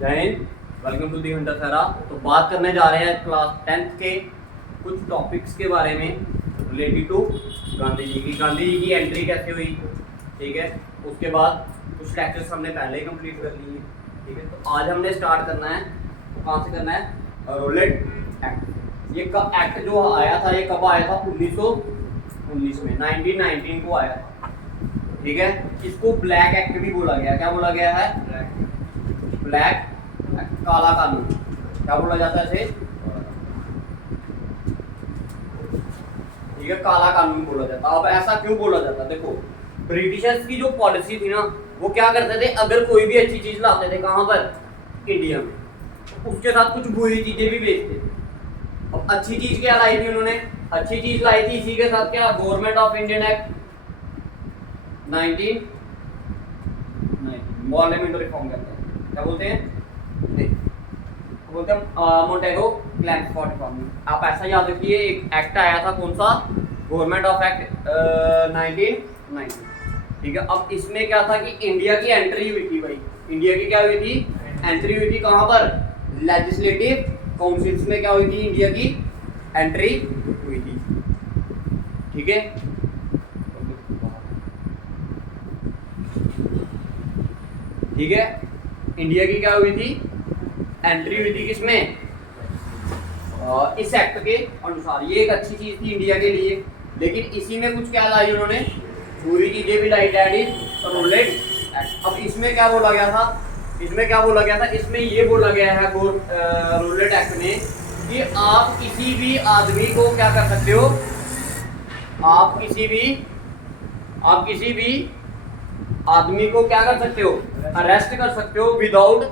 जय हिंद, welcome to the hunter सरा। तो बात करने जा रहे हैं क्लास 10th के कुछ टॉपिक्स के बारे में रिलेटेड टू गांधी जी की एंट्री कैसे हुई, ठीक है। उसके बाद कुछ लेक्चर्स हमने पहले ही कंप्लीट कर लिए, ठीक है। तो आज हमने स्टार्ट करना है, तो कहाँ से करना है, रोलेट एक्ट। ये एक्ट जो आया था, ये कब आया था, 1919 में, 1919 को आया था, ठीक है। इसको ब्लैक एक्ट भी बोला गया। क्या बोला गया है? ब्लैक, काला कानून। क्या बोला जाता है इसे? ठीक है, काला कानून बोला जाता। अब ऐसा क्यों बोला जाता? देखो, ब्रिटिशर्स की जो पॉलिसी थी ना, वो क्या करते थे, अगर कोई भी अच्छी चीज लाते थे कहां पर, इंडिया में, तो उसके साथ कुछ बुरी चीजें भी बेचते थे। अब अच्छी चीज क्या लाई थी उन्होंने? अच्छी चीज लाई थी इसी के साथ, क्या, government of Indian act 19 parliament reform करते हैं। क्या बोलते हैं? नहीं, बोलते हैं मोंटेगो क्लैम्सफोर्ड रिफॉर्म। आप ऐसा याद रखिए, एक एक्ट आया था, कौन सा? गवर्नमेंट ऑफ एक्ट 1990, ठीक है। अब इसमें क्या था कि इंडिया की एंट्री हुई थी भाई। इंडिया की क्या हुई थी? एंट्री हुई थी। कहां पर? लेजिस्लेटिव काउंसिल्स में क्या हुई थी? इंडिया की एंट्री हुई थी, ठीक है। ठीक है, इंडिया की क्या हुई थी? एंट्री हुई थी। किसमें? इस एक्ट के अनुसार। ये एक अच्छी चीज थी इंडिया के लिए, लेकिन इसी में कुछ क्या लाई उन्होंने, बुरी चीजें भी लाई। That is Rowlatt Act. अब इसमें क्या बोला गया था? इसमें क्या बोला गया था? इसमें ये बोला गया है रोलेट एक्ट में कि आप किसी भी आदमी को क्या कर सकते हो, आप किसी भी आदमी को क्या कर सकते हो, अरेस्ट कर सकते हो विदाउट,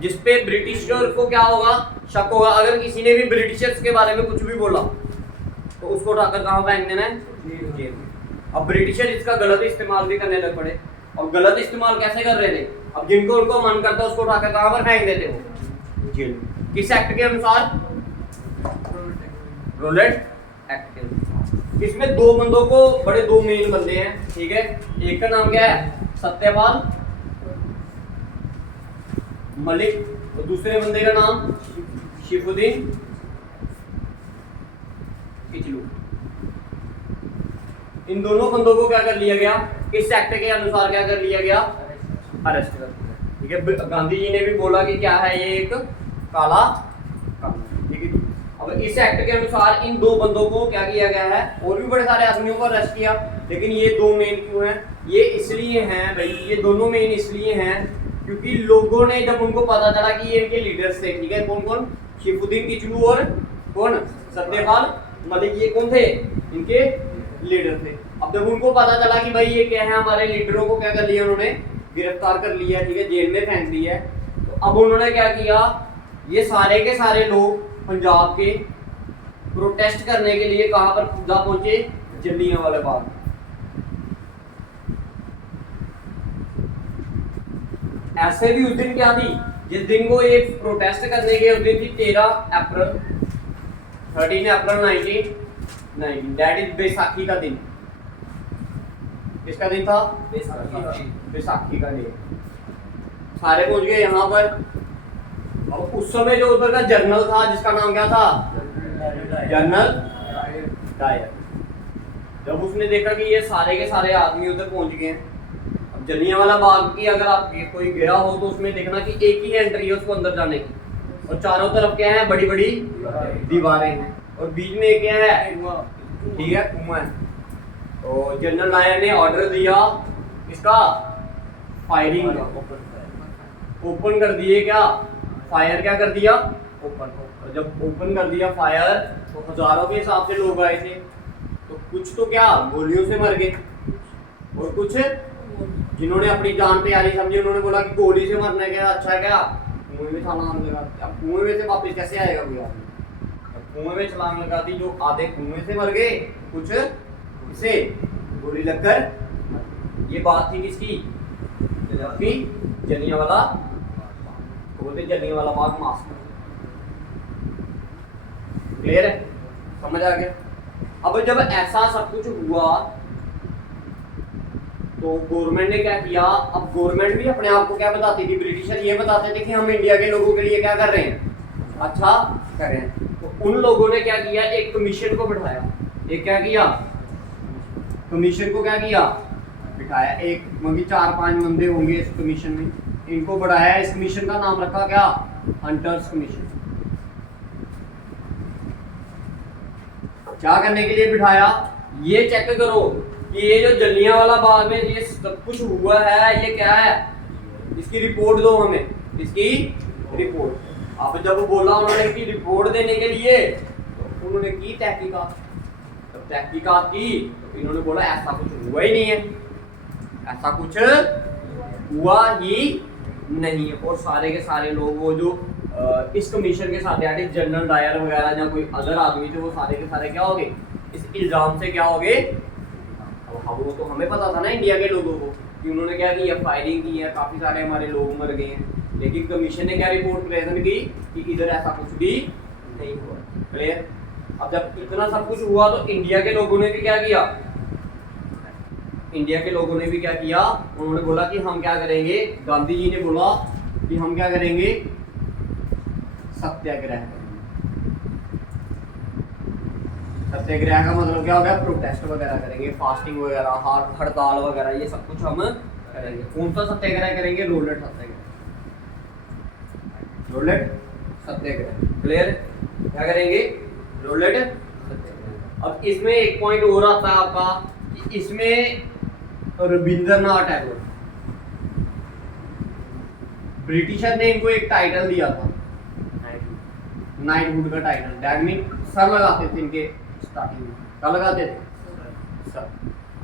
जिसपे ब्रिटिशर को क्या होगा, शक होगा। अगर किसी ने भी ब्रिटिशर्स के बारे में कुछ भी बोला तो उसको उठाकर कहां फेंक देना है? जेल में। अब ब्रिटिशर इसका गलत इस्तेमाल भी करने लग पड़े। और गलत इस्तेमाल कैसे कर रहे थे? अब जिनको उनको मन करता उसको उठाकर कहां पर फेंक देते हो? जेल में। किस एक्ट के अनुसार? रोलेट एक्ट के अनुसार। इसमें दो बंदों को, बड़े दो मेन बंदे हैं, ठीक है। एक का नाम क्या है? सत्यपाल मलिक, और दूसरे बंदे का नाम शिफुद्दीन किचलू। इन दोनों बंदों को क्या कर लिया गया? इस एक्ट के अनुसार क्या कर लिया गया? अरेस्ट कर दिया, ठीक है। गांधी जी ने भी बोला कि क्या है, ये एक काला कानून, ठीक है। अब इस एक्ट के अनुसार इन दो बंदों को क्या किया गया है? और भी बड़े सारे आदमियों को अरेस्ट किया, लेकिन ये दो मेन क्यों हैं? ये इसलिए हैं भाई, ये दोनों मेन इसलिए हैं क्योंकि लोगों ने, जब उनको पता चला कि ये इनके लीडर्स थे, ठीक है, कौन कौन? शिफुद्दीन किचलू और कौन? सत्यपाल मलिक। ये कौन थे? इनके लीडर थे। अब जब उनको पता चला कि भाई ये क्या है, हमारे लीडरों को क्या कर लिया उन्होंने? गिरफ्तार कर लिया, ठीक है, जेल में फेंक दिया है। तो अब उन्होंने क्या किया, ये सारे के सारे लोग पंजाब के प्रोटेस्ट करने के लिए कहां पर जा पहुंचे? जलियांवाला बाग। ऐसे भी उस दिन क्या थी, जिस दिन को ये प्रोटेस्ट करने के, उस दिन थी 13 अप्रैल 1919, दैट इज बैसाखी का दिन। किसका दिन था? बैसाखी का दिन। सारे पहुंच गए यहाँ पर। और उस समय जो उधर का जनरल था, जिसका नाम क्या था? General Dyer. जब उसने देखा कि ये सारे के सारे आदमी उधर पहुंच गए हैं, अब जलियांवाला बाग की अगर आप कोई गया हो तो उसमें देखना कि एक ही एंट्री है उसको अंदर जाने की, और चारों तरफ क्या है? बड़ी बड़ी दीवारें हैं, और बीच में क्या है? ठीक है, कुआं है। तो जनरल डायर ने ऑर्डर दिया इसका, फायरिंग का। ओपन कर दिए, क्या? फायर क्या कर दिया? ओपन। और जब ओपन कर दिया फायर, तो हजारों के हिसाब से लोग आए थे। तो कुछ तो क्या गोलियों से मर गए, और कुछ जिन्होंने अपनी जान प्यारी समझी, उन्होंने बोला कि गोली से मरने के अच्छा है, क्या कुएं में छलांग लगा। अब कुएं में से वापस कैसे आएगा कोई आदमी? कुएं में छलांग लगा दी, जो आधे कुएं से मर गए, कुछ इसे गोली लगकर। ये बात थी किसकी? जलियांवाला, बोलते जलियांवाला बाग मास्टर। क्लियर है? समझ आ गया? अब जब ऐसा सब कुछ हुआ तो गवर्नमेंट ने क्या किया, अब गवर्नमेंट भी अपने आप को क्या बताती थी, ब्रिटिशर ये बताते थे कि हम इंडिया के लोगों के लिए क्या कर रहे हैं, अच्छा कर रहे हैं। तो उन लोगों ने क्या किया, एक कमीशन को बिठाया, एक क्या किया, कमीशन को क्या किया, बिठाया। एक मतलब 4-5 बंदे होंगे इस कमीशन में, इनको बढ़ाया। इस कमीशन का नाम रखा क्या, हंटर्स कमीशन। क्या करने के लिए बिठाया, ये चेक करो कि ये जो जलियांवाला बाग में ये सब कुछ हुआ है ये क्या है, इसकी रिपोर्ट दो हमें, इसकी रिपोर्ट। अब जब बोला उन्होंने कि रिपोर्ट देने के लिए, तो उन्होंने की तहकीकात। जब तहकीकात की तो इन्होंने बोला ऐसा कुछ हुआ ही नहीं है, ऐसा कुछ हुआ ही नहीं है। और सारे के सारे लोग वो जो इस कमीशन के साथ यानी जनरल डायर वगैरह या कोई अदर आदमी थे, वो सारे के सारे क्या हो गए, इस इल्जाम से क्या हो गए। अब वो तो हमें पता था ना इंडिया के लोगों को कि उन्होंने क्या किया, फायरिंग की है, काफी सारे हमारे लोग मर गए हैं, लेकिन कमीशन ने क्या रिपोर्ट प्रेजेंट की कि इधर ऐसा कुछ भी नहीं हुआ। क्लियर। अब जब इतना सब कुछ हुआ तो इंडिया के लोगों ने भी क्या किया, इंडिया के लोगों ने भी क्या किया, उन्होंने बोला कि हम क्या करेंगे, गांधी जी ने बोला कि हम क्या करेंगे, सत्याग्रह। सत्याग्रह का मतलब क्या हो गया, प्रोटेस्ट वगैरह करेंगे, फास्टिंग वगैरह, हड़ताल वगैरह, ये सब कुछ हम करेंगे। कौन सा सत्याग्रह करेंगे, रोलेट सत्याग्रह, रोलेट सत्याग्रह। क्लियर। क्या करेंगे, रोलेट सत्याग्रह। अब इसमें एक पॉइंट और आता है आपका कि इसमें रविंद्रनाथ टैगोर, ब्रिटिशर ने इनको एक टाइटल दिया था, नाइटहुड का टाइटल। दैट मीन सर लगाते थे इनके स्टार्टिंग में, क्या लगाते थे, सर।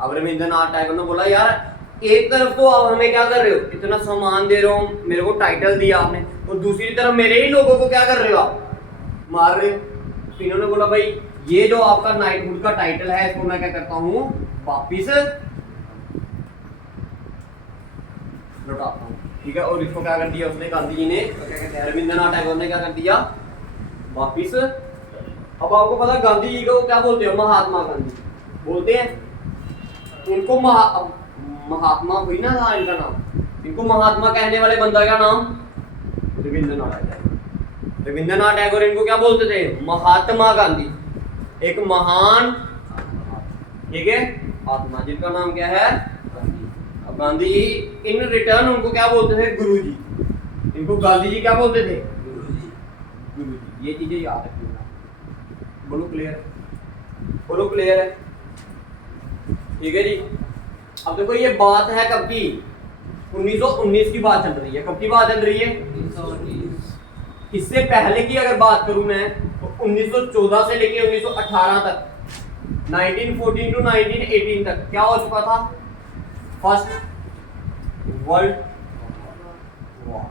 अब रविंद्रनाथ टैगोर ने बोला यार एक तरफ तो आप हमें क्या कर रहे हो, इतना सम्मान दे रहे हो, मेरे को टाइटल दिया आपने, और दूसरी तरफ मेरे ही लोगों को क्या कर रहे हो आप, मार रहे हो। तो इन्होंने बोला भाई ये जो आपका नाइटहुड का टाइटल है इसको मैं क्या करता हूँ, वापिस लौटाता हूँ। ठीक है। और इसको क्या कर दिया उसने, गांधी जी ने, क्या कहते हैं, रविंद्रनाथ टैगोर ने क्या कर दिया, वापिस। अब आपको पता गांधी जी को क्या बोलते हो, महात्मा गांधी बोलते हैं। इनको महात्मा हुई ना था इनका नाम, इनको महात्मा कहने वाले बंदा का नाम रविंद्रनाथ टैगोर। रविंद्रनाथ टैगोर इनको क्या बोलते थे, महात्मा गांधी, एक महान, ठीक है, आत्मा, जिनका नाम क्या है, अब गांधी जी इन रिटर्न उनको क्या बोलते थे, गुरु जी। इनको गांधी जी क्या बोलते थे, गुरु जी, गुरु जी। ये चीजें याद रखिएगा। बोलो क्लियर, बोलो क्लियर है, ठीक है जी। अब देखो ये बात है कब की, 1919 की बात चल रही है। कब की बात चल रही है, 1919। इससे पहले की अगर बात करूं मैं तो 1914 से लेके 1918 तक, 1914 टू 1918 तक क्या हो चुका था, फर्स्ट वर्ल्ड वॉर।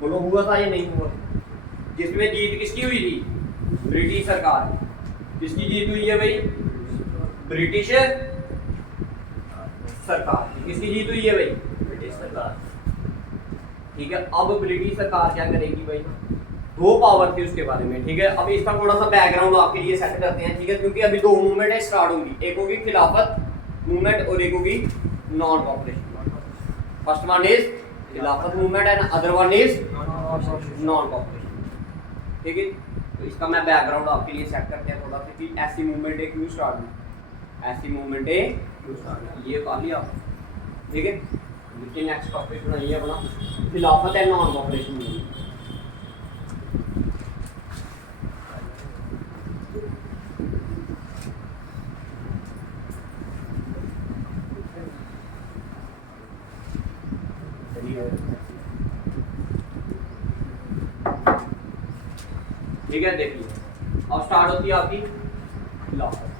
बोलो हुआ था या नहीं हुआ, जिसमें जीत किसकी हुई थी, ब्रिटिश सरकार। किसकी जीत हुई है भाई, ब्रिटिश सरकार। किसकी जीत हुई है भाई, ब्रिटिश सरकार। ठीक है। अब ब्रिटिश सरकार क्या करेगी भाई, दो पावर थी उसके बारे में। ठीक है। अब इसका थोड़ा सा बैकग्राउंड आपके लिए सेट करते हैं। ठीक है। क्योंकि अभी दो मूवमेंट है स्टार्ट होंगी, एक होगी खिलाफत मूवमेंट और एक होगी non cooperation. First one is Khilafat movement and other one is non cooperation. ठीक है। तो इसका मैं बैकग्राउंड आपके लिए सेट करते हैं थोड़ा सा कि ऐसी मूवमेंट है क्यों स्टार्ट हुई, ऐसी मूवमेंट है क्यों स्टार्ट हुई, ये पा लिया। ठीक है। देखिए नेक्स्ट टॉपिक बनाइए अपना खिलाफत एंड नॉन कॉपरेशन मूवमेंट। ठीक है। देखिए अब स्टार्ट होती है आपकी खिलाफत।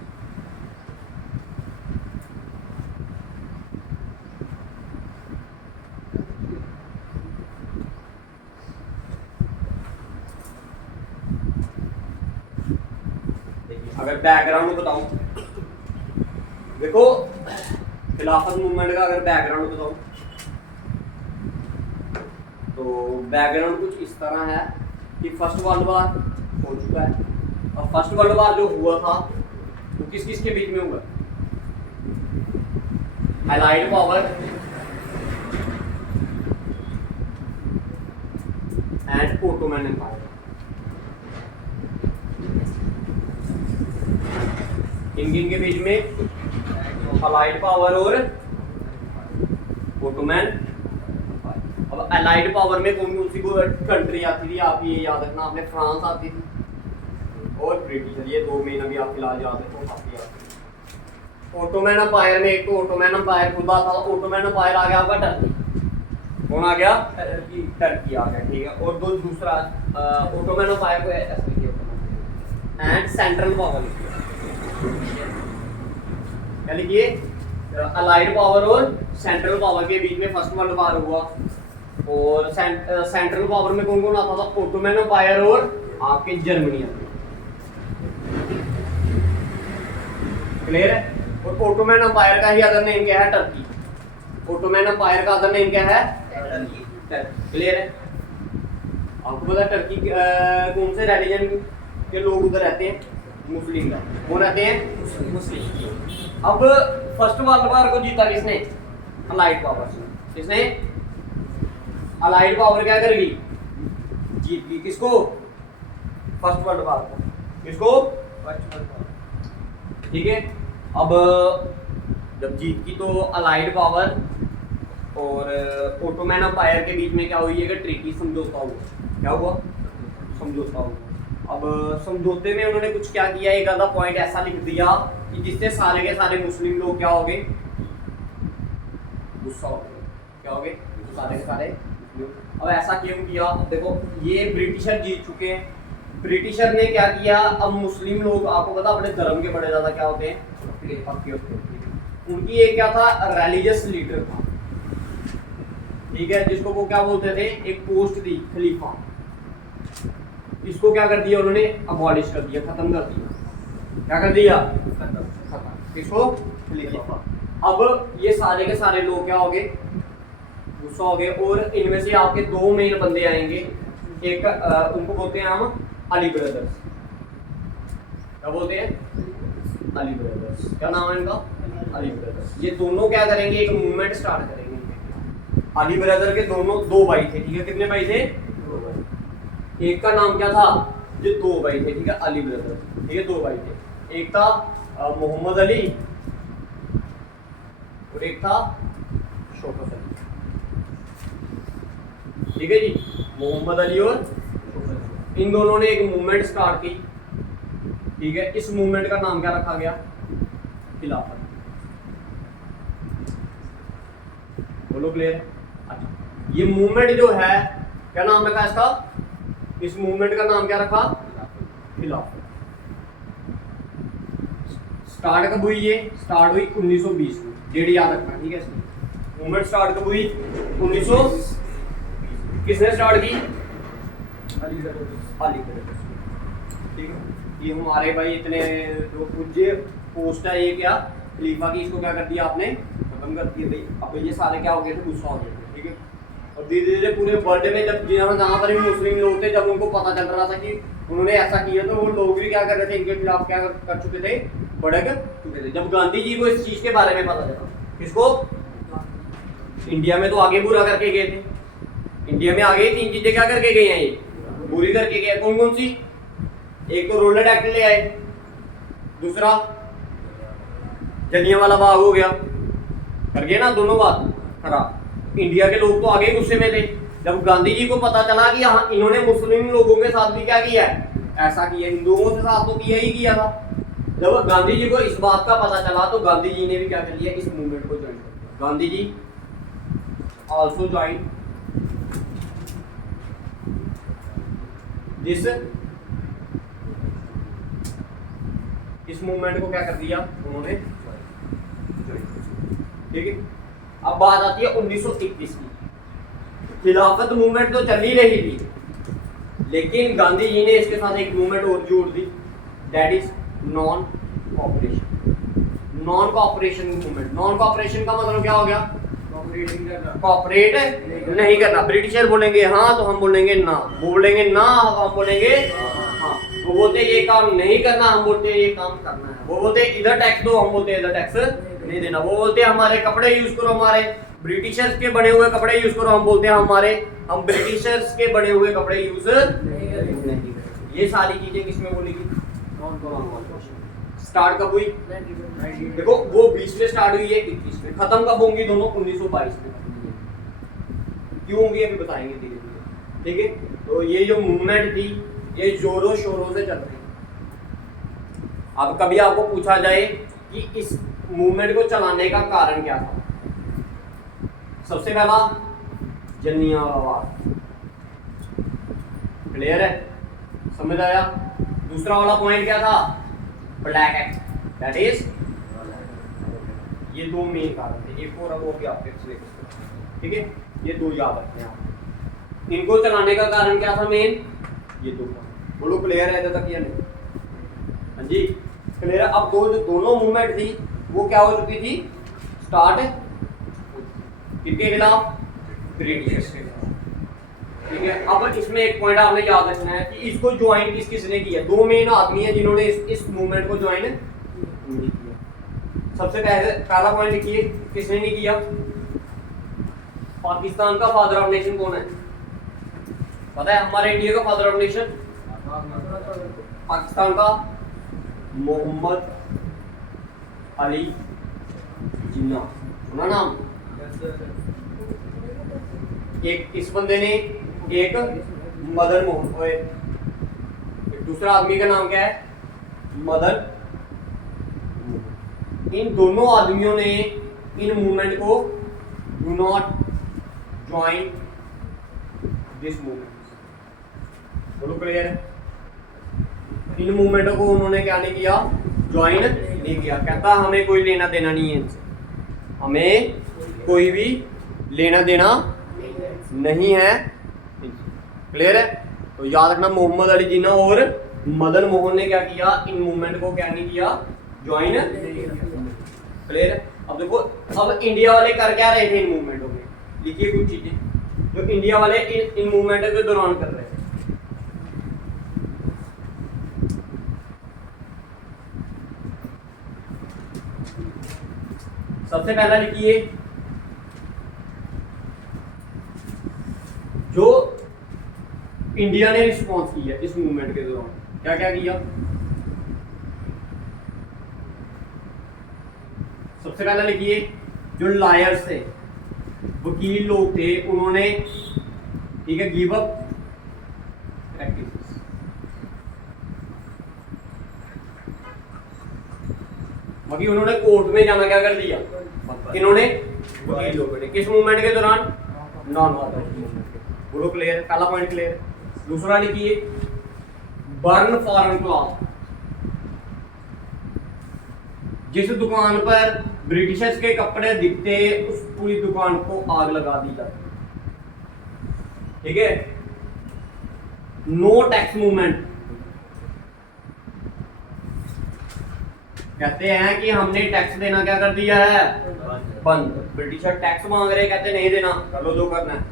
देखिए अगर बैकग्राउंड बताऊं, देखो खिलाफत मूवमेंट का अगर बैकग्राउंड बताऊं तो बैकग्राउंड कुछ इस तरह है कि फर्स्ट वर्ल्ड वॉर हो चुका है। और फर्स्ट वर्ल्ड वॉर जो हुआ था वो किस किस के बीच में हुआ, Allied power and Ottoman Empire. किन के बीच में अलाइड पावर और ओटोमैन। अब अलाइड पावर में कौन कौन सी कंट्री आती थी, आप ये याद रखना, आपने फ्रांस आती थी और ब्रिटिश, ये दो मेन अभी आप फिलहाल याद रखो काफी आती थी। ओटोमैन अम्पायर में एक तो ओटोमैन अम्पायर खुद आता था, ओटोमैन अम्पायर आ गया आपका टर्की, कौन आ गया? टर्की आ गया, ठीक है। और दो दूसरा ओटोमैन अम्पायर को ऐसे लिखिए एंड सेंट्रल पावर क्या लिखिए? अलाइड पावर और सेंट्रल पावर के बीच में फर्स्ट वर्ल्ड वॉर हुआ। और सेंट्रल पावर में कौन कौन आता था? ओटोमैन अम्पायर और आपके जर्मनी आती। क्लियर है? और ओटोमैन अम्पायर का ही अदर नेम क्या है? टर्की। ओटोमैन अम्पायर का अदर नेम क्या है? टर्की। क्लियर है? आपको पता है टर्की कौन से रिलीजन के लोग उधर रहते हैं? मुस्लिम का। वो रहते हैं मुस्लिम। अब फर्स्ट वर्ल्ड वॉर को जीता किसने? Allied power. किसने? अलाइड पावर क्या करेगी? जीत गई। किसको? फर्स्ट वर्ल्ड वॉर को। किसको? First world war. ठीक है। अब जब जीत की तो अलाइड पावर और ओटोमैन अम्पायर के बीच में क्या हुई है कि ट्रीटी समझौता हुआ। क्या हुआ? समझौता हुआ। अब समझौते में उन्होंने कुछ क्या किया, एक आधा पॉइंट ऐसा लिख दिया कि जिससे सारे के सारे मुस्लिम लोग क्या हो गए? गुस्सा हो गए। क्या हो गए? सारे के सारे। अब ऐसा क्यों किया? देखो ये ब्रिटिशर जीत चुके हैं। ब्रिटिशर ने क्या किया? अब मुस्लिम लोग आपको पता अपने धर्म के बड़े ज्यादा क्या होते हैं? पक्के होते हैं। उनकी एक क्या था? रिलीजियस लीडर था, ठीक है, जिसको वो क्या बोलते थे? एक पोस्ट थी खलीफा। इसको क्या कर दिया उन्होंने? अबॉलिश कर दिया, खत्म कर दिया। क्या कर दिया? खत्म। इसको खलीफा। अब ये सारे के सारे लोग क्या हो गए? गुस्सा हो गए। और इनमें से आपके दो मेन बंदे आएंगे। एक उनको बोलते हैं हम अली ब्रदर्स। क्या बोलते हैं? अली ब्रदर्स। क्या नाम है इनका? अली ब्रदर्स। ये दोनों क्या करेंगे? एक मूवमेंट स्टार्ट करेंगे। अली ब्रदर के दोनों दो भाई थे, ठीक है। कितने भाई थे? एक का नाम क्या था? जो दो भाई थे, ठीक है, अली ब्रदर, ठीक है, दो भाई थे। एक था मोहम्मद अली और एक था शौकत अली, ठीक है जी। मोहम्मद अली और इन दोनों ने एक मूवमेंट स्टार्ट की, ठीक है। इस मूवमेंट का नाम क्या रखा गया? खिलाफत। बोलो क्लियर? अच्छा, ये मूवमेंट जो है क्या नाम रखा इसका? इस मूवमेंट का नाम क्या रखा? खिलाफत। स्टार्ट कब हुई? ये स्टार्ट हुई 1920 में। डेट याद रखना, ठीक है। मूवमेंट स्टार्ट कब हुई? 1920। किसने स्टार्ट की? अली ब्रदर्स, ठीक है। ये हमारे भाई इतने जो पूज्य पोस्ट है, ये क्या खलीफा की, इसको क्या कर दिया आपने? खत्म कर दिया भाई। अब ये सारे क्या हो गए थे? गुस्सा हो गए थे, ठीक है। और धीरे धीरे पूरे वर्ल्ड में जब जहाँ पर भी मुस्लिम लोग थे, जब उनको पता चल रहा था कि उन्होंने ऐसा किया, तो वो लोग भी क्या कर रहे थे? इनके खिलाफ क्या कर चुके थे? भड़क चुके थे। जब गांधी जी को इस चीज के बारे में पता चला, किसको? इंडिया में तो आगे बुरा करके गए थे। इंडिया में आगे तीन चीजें क्या करके गए हैं? ये बुरी करके गए। कौन कौन सी? एक तो रोलेट एक्ट ले आए, दूसरा जलियांवाला बाग हो गया, कर गए ना दोनों बात खराब। इंडिया के लोग तो आगे गुस्से में थे। जब गांधी जी को पता चला कि हाँ इन्होंने मुस्लिम लोगों के साथ भी क्या किया है? ऐसा किया। हिंदुओं के साथ तो किया ही किया था। जब गांधी जी को इस बात का पता चला तो गांधी जी ने भी क्या कर लिया? इस मूवमेंट को ज्वाइन कर दिया। Gandhi ji also join this, इस मूवमेंट को क्या कर दिया उन्होंने? ठीक है। अब बात आती है 1921 की। खिलाफत मूवमेंट तो चल ही रही थी, लेकिन गांधी जी ने इसके साथ एक मूवमेंट और जोड़ दी, that is non cooperation. Non cooperation movement. Non cooperation का मतलब क्या हो गया? कोऑपरेट नहीं करना। ब्रिटिशर बोलेंगे हाँ तो हम बोलेंगे ना, वो बोलेंगे ना हम बोलेंगे हाँ। वो बोलते ये काम नहीं करना, हम बोलते ये काम करना है। वो बोलते इधर टैक्स दो, हम बोलते इधर टैक्स नहीं देना। वो बोलते हैं हमारे कपड़े यूज करो, हमारे ब्रिटिशर्स के बने हुए कपड़े यूज करो, हम बोलते हैं हम ब्रिटिशर्स के बने हुए कपड़े यूज नहीं करेंगे। ये सारी चीजें किसमें बोलेगी? स्टार्ट कब हुई? देखो वो 20 में स्टार्ट हुई है, 21 में खत्म कब होंगी दोनों? 1922 में। क्यों होंगी अभी बताएंगे धीरे धीरे, ठीक है। तो ये जो मूवमेंट थी ये जोरों शोरों से चल रही है। अब कभी आपको पूछा जाए कि इस मूवमेंट को चलाने का कारण क्या था? सबसे पहला जलियांवाला, क्लियर है, समझ आया? दूसरा वाला पॉइंट क्या था? ब्लैक एक्ट, दैट इज, ये दो मेन कारण थे। एक और वो भी आपके सिलेबस, ठीक है, ये दो याद रखने आप। इनको चलाने का कारण क्या था मेन? ये दो। बोलो क्लियर है इधर तक या नहीं? हाँ जी क्लियर है। अब दो जो दोनों मूवमेंट थी वो क्या हो चुकी थी? स्टार्ट किसके खिलाफ? ब्रिटिश के खिलाफ, ठीक है। अब इसमें एक पॉइंट आपने याद रखना है कि इसको ज्वाइन किसने किया? दो मेन आदमी है जिन्होंने इस मूवमेंट को ज्वाइन नहीं किया। सबसे पहला पॉइंट लिखिए, किसने नहीं किया? पाकिस्तान का फादर ऑफ नेशन कौन है? पता है हमारे इंडिया का फादर ऑफ नेशन? पाकिस्तान का मोहम्मद अली जिन्ना, सुना नाम? एक इस बंदे ने, एक मदन मोहन, दूसरा आदमी का नाम क्या है? मदन। इन दोनों आदमियों ने इन मूवमेंट को do not join this movement, बोलो क्लियर है? इन मूवमेंटों को उन्होंने क्या नहीं किया? ज्वाइन नहीं किया। कहता हमें कोई लेना देना नहीं है इनसे, हमें कोई भी लेना देना नहीं है, क्लियर है? तो याद रखना मोहम्मद अली जिन्ना और मदन मोहन ने क्या किया? इन मूवमेंट को क्या नहीं किया? ज्वाइन, क्लियर है? अब देखो, अब इंडिया वाले कर क्या रहे थे इन मूवमेंटों में? लिखिए कुछ चीजें जो इंडिया वाले इन मूवमेंटों के दौरान कर रहे थे। सबसे पहला लिखिए, जो इंडिया ने रिस्पॉन्स किया इस मूवमेंट के दौरान, क्या क्या किया? सबसे पहला लिखिए, जो लायर्स थे, वकील लोग थे, उन्होंने, ठीक है, गिव अप प्रैक्टिसेस। बाकी उन्होंने कोर्ट में जाना क्या कर दिया? इन्होंने, वकील लोगों ने, किस मूवमेंट के दौरान? नॉन वायलेंस मूवमेंट के। बोलो क्लियर है? पहला पॉइंट क्लियर है। दूसरा लिखिए, बर्न फॉरेन क्लॉथ, जिस दुकान पर ब्रिटिशर्स के कपड़े दिखते उस पूरी दुकान को आग लगा दी जाती, ठीक है। नो टैक्स मूवमेंट, कहते हैं कि हमने टैक्स देना क्या कर दिया है? बंद। ब्रिटिशर टैक्स मांग रहे, कहते नहीं देना, कर लो जो करना है।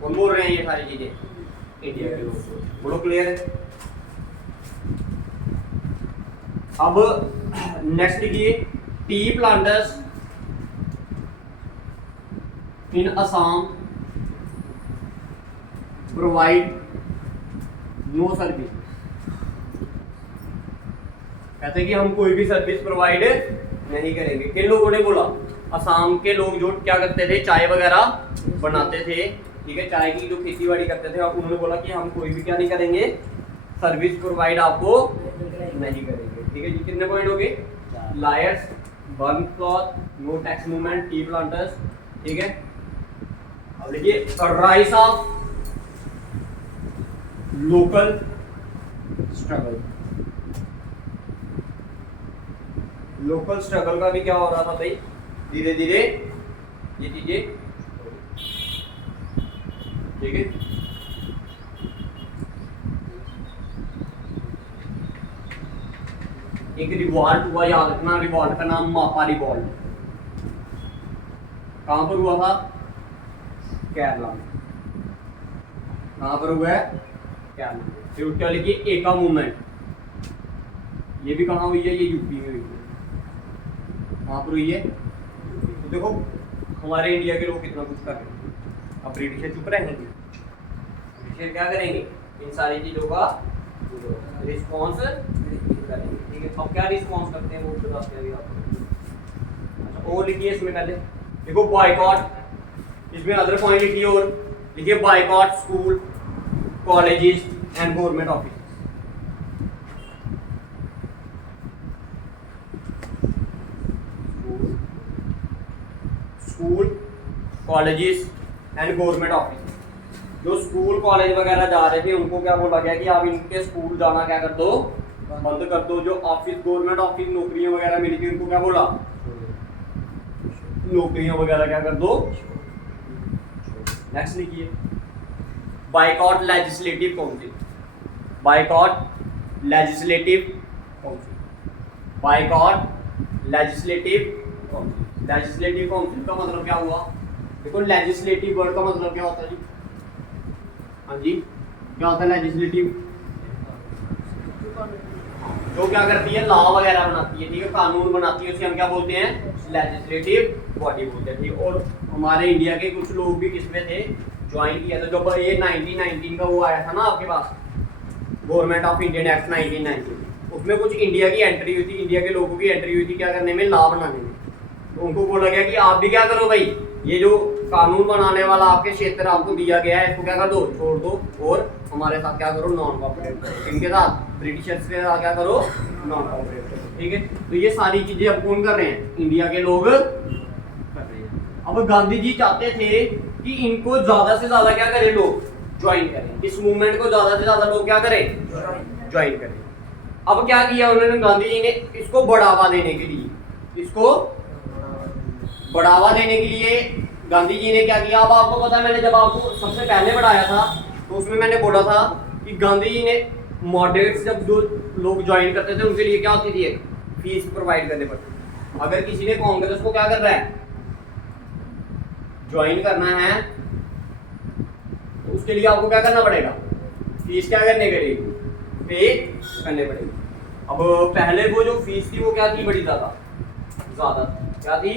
कौन बोल रहे हैं ये सारी चीजें? इंडिया के लोग। बोलो क्लियर है? अब नेक्स्ट लिखिए, टी प्लांटर्स इन असम प्रोवाइड नो सर्विस, कहते हैं कि हम कोई भी सर्विस प्रोवाइड नहीं करेंगे। किन लोगों ने बोला? असम के लोग, जो क्या करते थे, चाय वगैरह बनाते थे, ठीक है, चाय की जो खेती बाड़ी करते थे, और उन्होंने बोला कि हम कोई भी क्या नहीं करेंगे? सर्विस प्रोवाइड आपको नहीं करेंगे, ठीक है जी। कितने पॉइंट हो गए? Lawyers, burn cloth, no tax movement, tea planters, ठीक है। अब देखिए, rise of local struggle, local struggle का भी क्या हो रहा था भाई? धीरे धीरे ये चीजें, ठीक है। एक रिवॉल्ट हुआ, याद रखना, रिवॉल्ट का नाम मापा रिवॉल्ट। कहां पर हुआ था? केरला में। कहां पर हुआ है? केरला। फिर क्या लिखिए, एका मूवमेंट, ये भी कहां हुई है? ये यूपी में हुई है। कहां पर हुई है? देखो हमारे इंडिया के लोग कितना कुछ कर रहे हैं, अब ब्रिटिशर चुप रहेंगे? ब्रिटिशर क्या करेंगे, इन सारी चीजों का रिस्पॉन्स करेंगे। ठीक है, अब क्या रिस्पॉन्स करते हैं वो बताते हैं आपको। अच्छा, और लिखिए इसमें पहले, देखो बॉयकॉट, इसमें अदर पॉइंट लिखिए और लिखिए boycott school, colleges and government office. School, colleges and government office. जो स्कूल कॉलेज वगैरह जा रहे थे उनको क्या बोला गया कि आप इनके स्कूल जाना क्या कर दो, बंद कर दो। जो ऑफिस, गवर्नमेंट ऑफिस, नौकरियां वगैरह मिली थी उनको क्या बोला, नौकरियां वगैरह क्या कर दो। नेक्स्ट लिखिए boycott legislative council, boycott legislative council, boycott legislative council. Legislative council का मतलब क्या हुआ, देखो लेजिस्लेटिव वर्ड का मतलब क्या होता है जी, हाँ जी क्या होता है लेजिस्लेटिव, जो क्या करती है, लॉ वगैरह बनाती है, ठीक है, कानून बनाती है, उसे हम क्या बोलते हैं, लेजिस्लेटिव बॉडी बोलते हैं। ठीक, और हमारे इंडिया के कुछ लोग भी किसमें थे, ज्वाइन किया था। जब ये 1919 का वो आया था ना आपके पास, गवर्नमेंट ऑफ इंडियन एक्ट 1919, उसमें कुछ इंडिया की एंट्री हुई थी, इंडिया के लोगों की एंट्री हुई थी क्या करने में, लॉ बनाने में। तो उनको बोला गया कि आप भी क्या करो भाई, ये जो कानून बनाने वाला आपके क्षेत्र आपको दिया गया है इसको क्या कर दो, छोड़ दो, और हमारे साथ क्या करो, नॉन कोऑपरेट करो, इनके साथ ब्रिटिशर्स के साथ क्या करो, नॉन कोऑपरेट करो। ठीक है, तो ये सारी चीजें अब कौन कर रहे हैं, इंडिया के लोग कर रहे हैं। अब गांधी जी चाहते थे कि इनको ज्यादा से ज्यादा क्या करें, लोग ज्वाइन करें, इस मूवमेंट को ज्यादा से ज्यादा लोग क्या करें, ज्वाइन करें। अब क्या किया उन्होंने, गांधी जी ने इसको बढ़ावा देने के लिए, इसको बढ़ावा देने के लिए गांधी जी ने क्या किया। अब आपको पता है, मैंने जब आपको सबसे पहले बढ़ाया था तो उसमें मैंने बोला था कि गांधी जी ने मॉडरेट्स जब जो लोग ज्वाइन करते थे उनके लिए क्या होती थी, एक फीस प्रोवाइड करनी पड़ती। अगर किसी ने कांग्रेस को क्या कर रहा है, ज्वाइन करना है, तो उसके लिए आपको क्या करना पड़ेगा, फीस क्या करने पड़ेगी, पे करने पड़ेगी। अब पहले वो जो फीस थी वो क्या थी, बड़ी ज्यादा क्या थी,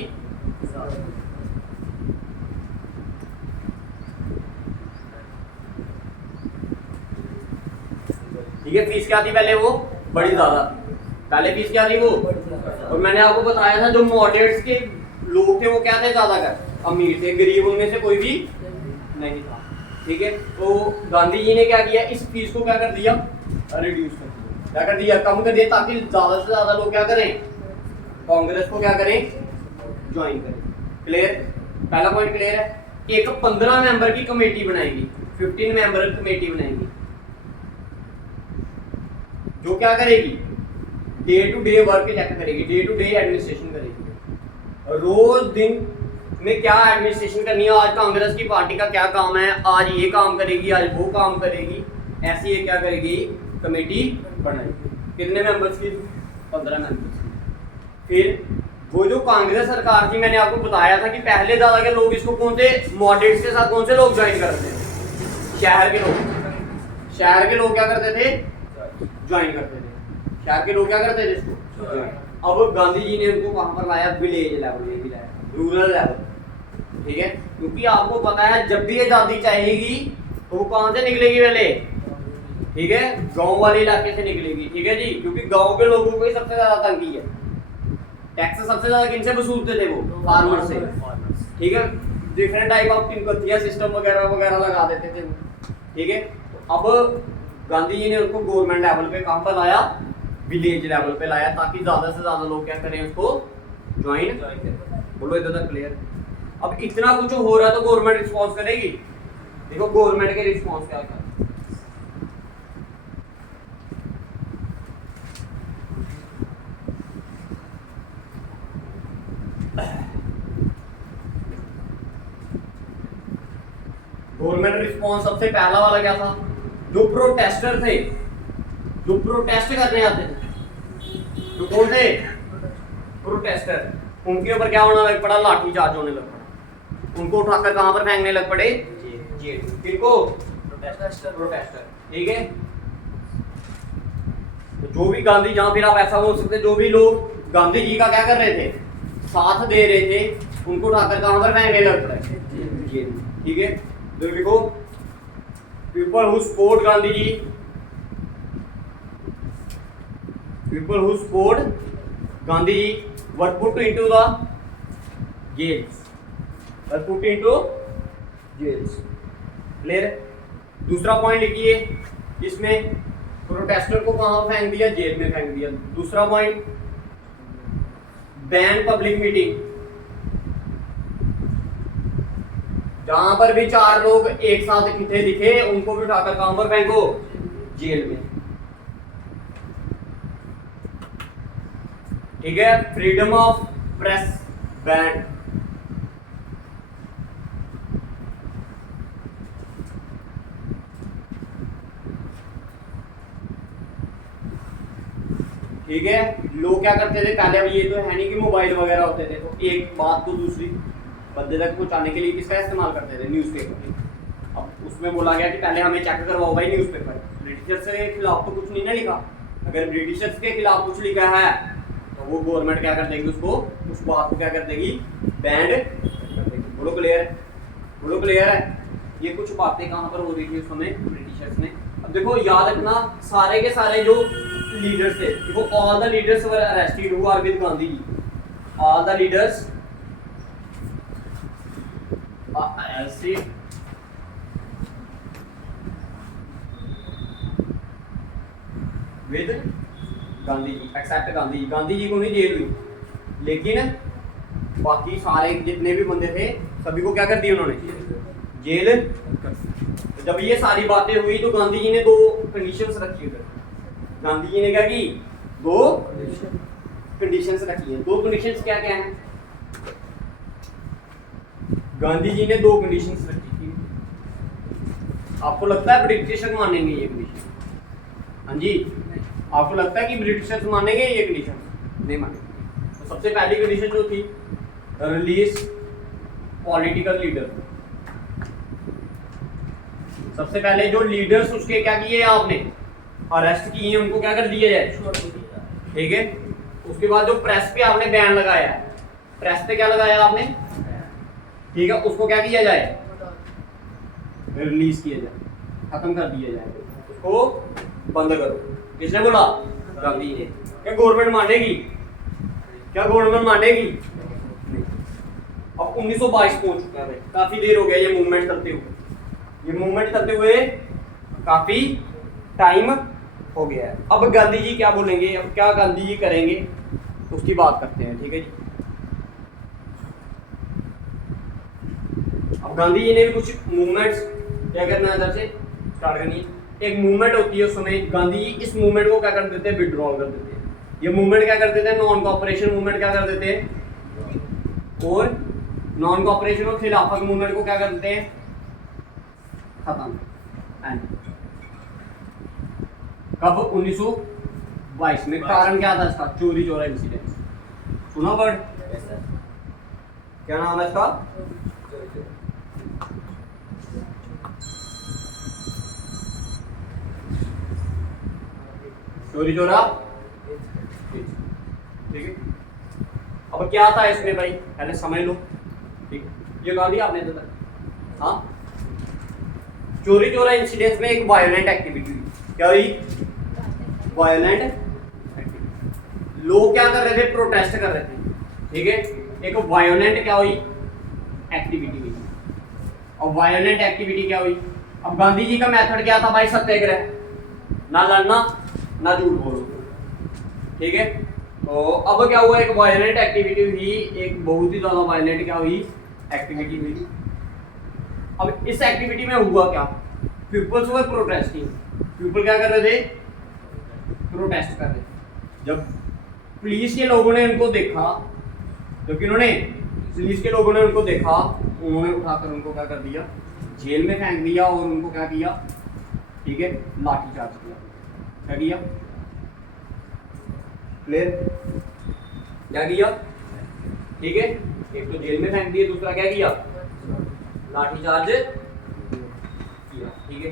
ठीक है, फीस क्या थी पहले, वो बड़ी ज्यादा, पहले फीस क्या थी वो, और मैंने आपको बताया था जो मॉडरेट्स के लोग थे वो क्या थे, ज्यादा कर अमीर थे, गरीब उनमें से कोई भी नहीं था। ठीक है, तो गांधी जी ने क्या किया, इस फीस को क्या कर दिया, रिड्यूस कर दिया, क्या कर दिया, कम कर दिया, ताकि ज्यादा से ज्यादा लोग क्या करें, कांग्रेस को क्या करें, ज्वाइन करें। क्लियर, पहला पॉइंट क्लियर है। एक 15 मेंबर की कमेटी बनाएगी, 15 मेंबर कमेटी बनाएगी, जो क्या करेगी, day to day work check करेगी, डे टू डे एडमिनिस्ट्रेशन करेगी, रोज दिन में क्या एडमिनिस्ट्रेशन करनी है, आज कांग्रेस की पार्टी का क्या काम है, आज ये काम करेगी, आज वो काम करेगी, ऐसी ये क्या करेगी, कमेटी बनाएगी। कितने मेंबर्स की, 15 मेंबर्स की। फिर वो जो कांग्रेस सरकार थी, मैंने आपको बताया था कि पहले ज्यादा के लोग इसको कौन थे, मॉडरेट्स के साथ कौन से लोग ज्वाइन करते थे, शहर के लोग, शहर के लोग क्या करते थे, ज्वाइन करते थे, शहर के लोग क्या करते थे इसको। अब गांधी जी ने उनको कहां पर लाया, विलेज लेवल में भी लाया, रूरल लेवल। ठीक है, क्योंकि आपको पता है जब भी आजादी चाहेगी तो वो कहां से निकलेगी पहले, ठीक है, गांव वाले इलाके से निकलेगी। ठीक है जी, क्योंकि गांव के लोगों को ही सबसे ज्यादा तंगी है, टैक्स सबसे ज्यादा किनसे वसूलते थे, वो फार्मर से। ठीक है, डिफरेंट टाइप ऑफ किनकतिया सिस्टम वगैरह वगैरह लगा देते थे वो। ठीक है, अब गांधी जी ने उनको गवर्नमेंट लेवल पे कहां पर लाया, विलेज लेवल पे लाया, ताकि ज्यादा से ज्यादा लोग क्या करें, उसको ज्वाइन करें। बोलो इधर तक क्लियर। अब इतना कुछ हो रहा है तो गवर्नमेंट रिस्पॉन्स करेगी। देखो गवर्नमेंट के रिस्पॉन्स क्या है, गवर्नमेंट रिस्पॉन्स सबसे पहला वाला क्या था, जो प्रोटेस्टर थे, जो प्रोटेस्ट करने आते थे, जो कौन थे, प्रोटेस्टर, उनके ऊपर क्या होने लग पड़ा, लाठी चार्ज होने लग पड़ा, उनको उठाकर कहां पर फेंकने लग पड़े, जेल। किनको, प्रोटेस्टर। ठीक है, तो जो भी गांधी, जहां फिर आप ऐसा बोल सकते, जो भी लोग गांधी जी का क्या कर रहे थे, साथ दे रहे थे उनको उठाकर कहां पर फेंकने लगता है, जेल में। ठीक है, तो देखो people who support Gandhi ji, people who support Gandhi ji were put into the jails, were put into jails। Clear? दूसरा पॉइंट लिखिए, इसमें प्रोटेस्टर को कहां फेंक दिया, जेल में फेंक दिया। दूसरा पॉइंट, बैन पब्लिक मीटिंग, जहां पर भी 4 लोग एक साथ इकट्ठे दिखे उनको भी उठाकर कहां पर फेंको, जेल में। ठीक है, फ्रीडम ऑफ प्रेस बैंड, ठीक है। लोग क्या करते थे पहले, अब ये तो है नहीं कि मोबाइल वगैरह होते थे, तो एक बात तो दूसरी बंदे तक पहुंचाने के लिए किसका इस्तेमाल करते थे, न्यूज़पेपर। अब उसमें बोला गया कि पहले हमें चेक करवाओ भाई न्यूज़पेपर, ब्रिटिशर्स के खिलाफ तो कुछ नहीं ना लिखा। अगर ब्रिटिशर्स के खिलाफ कुछ लिखा है तो वो गवर्नमेंट क्या कर देगी, उसको उस बात को क्या कर देगी, बैंड कर देगी। बोलो क्लियर, बोलो क्लियर है। ये कुछ बातें कहाँ पर हो रही थी उस समय, ब्रिटिशर्स ने। अब देखो याद रखना, सारे के सारे जो लीडर्स थे, देखो all the leaders were arrested who are with Gandhi ji, all the leaders arrested with Gandhi ji, except Gandhi ji. Gandhi ji को नहीं जेल हुई, लेकिन बाकी सारे जितने भी बंदे थे सभी को क्या कर दिया उन्होंने, जेल। जब ये सारी बातें हुई तो गांधी जी ने 2 कंडीशंस रखी उधर। गांधी जी ने क्या की, 2 कंडीशंस रखी है। 2 कंडीशंस क्या क्या हैं, गांधी जी ने 2 कंडीशंस रखी थी। आपको लगता है ब्रिटिशर्स मानेंगे ये कंडीशन? हाँ जी, आपको लगता है कि ब्रिटिशर्स मानेंगे ये कंडीशन? नहीं मानेंगे। तो सबसे पहली कंडीशन जो थी, रिलीज पॉलिटिकल लीडर। सबसे पहले जो लीडर्स उसके क्या किए आपने, अरेस्ट किए, उनको क्या कर दिया जाए, ठीक है। उसके बाद जो प्रेस पे आपने बैन लगाया, प्रेस पे क्या लगाया आपने, ठीक है, उसको क्या किया जाए, रिलीज किया जाए, खत्म कर दिया जाए, उसको बंद करो। किसने बोला, गांधी ने। क्या गवर्नमेंट मानेगी, क्या गवर्नमेंट मानेगी? अब 1922 पहुंच चुका है, काफी देर हो गया ये मूवमेंट करते हुए, ये मूवमेंट करते हुए काफी टाइम हो गया है। अब गांधी जी क्या बोलेंगे, अब क्या गांधी जी करेंगे, उसकी बात करते हैं। ठीक है जी, अब गांधी जी ने भी कुछ मूवमेंट्स क्या करना है, इधर से स्टार्ट करनी है। एक मूवमेंट होती है उस समय, गांधी जी इस मूवमेंट को क्या कर देते हैं, विड्रॉल कर देते हैं। ये मूवमेंट क्या कर देते हैं, नॉन कोऑपरेशन मूवमेंट क्या कर देते हैं, और नॉन कोऑपरेशन और खिलाफत मूवमेंट को क्या कर देते हैं, खत्म। एंड कब, 1922 में। कारण क्या था इसका, चोरी चोरा इंसिडेंट। सुना वर्ड, क्या नाम है इसका, चोरी चोरा। ठीक है, अब क्या था इसमें भाई, पहले समझ लो। ठीक है, ये गाली आपने तो, हाँ, चोरी चोरा इंसिडेंट में एक वायलेंट एक्टिविटी हुई। क्या हुई, वायलेंट एक्टिविटी। लोग क्या कर रहे थे, प्रोटेस्ट कर रहे थे। ठीक है, एक वायलेंट क्या हुई, एक्टिविटी हुई। और वायलेंट एक्टिविटी क्या हुई, अब गांधी जी का मेथड क्या था भाई, सत्याग्रह, ना लड़ना ना झूठ बोलो। ठीक है, तो अब क्या हुआ, एक वायलेंट एक्टिविटी हुई, एक बहुत ही ज्यादा वायलेंट क्या हुई, एक्टिविटी हुई। अब इस एक्टिविटी में हुआ क्या, पीपल्स वर प्रोटेस्टिंग। पीपल क्या कर रहे थे, प्रोटेस्ट कर रहे थे। जब पुलिस के लोगों ने उनको देखा, जबकि उन्होंने, पुलिस के लोगों ने उनको देखा, उन्होंने उठाकर उनको क्या कर दिया, जेल में फेंक दिया, और उनको क्या किया, ठीक है, लाठीचार्ज किया। क्या किया, क्लियर, क्या किया, ठीक है, एक तो जेल में फेंक दिया, दूसरा क्या किया, लाठीचार्ज किया। ठीक है,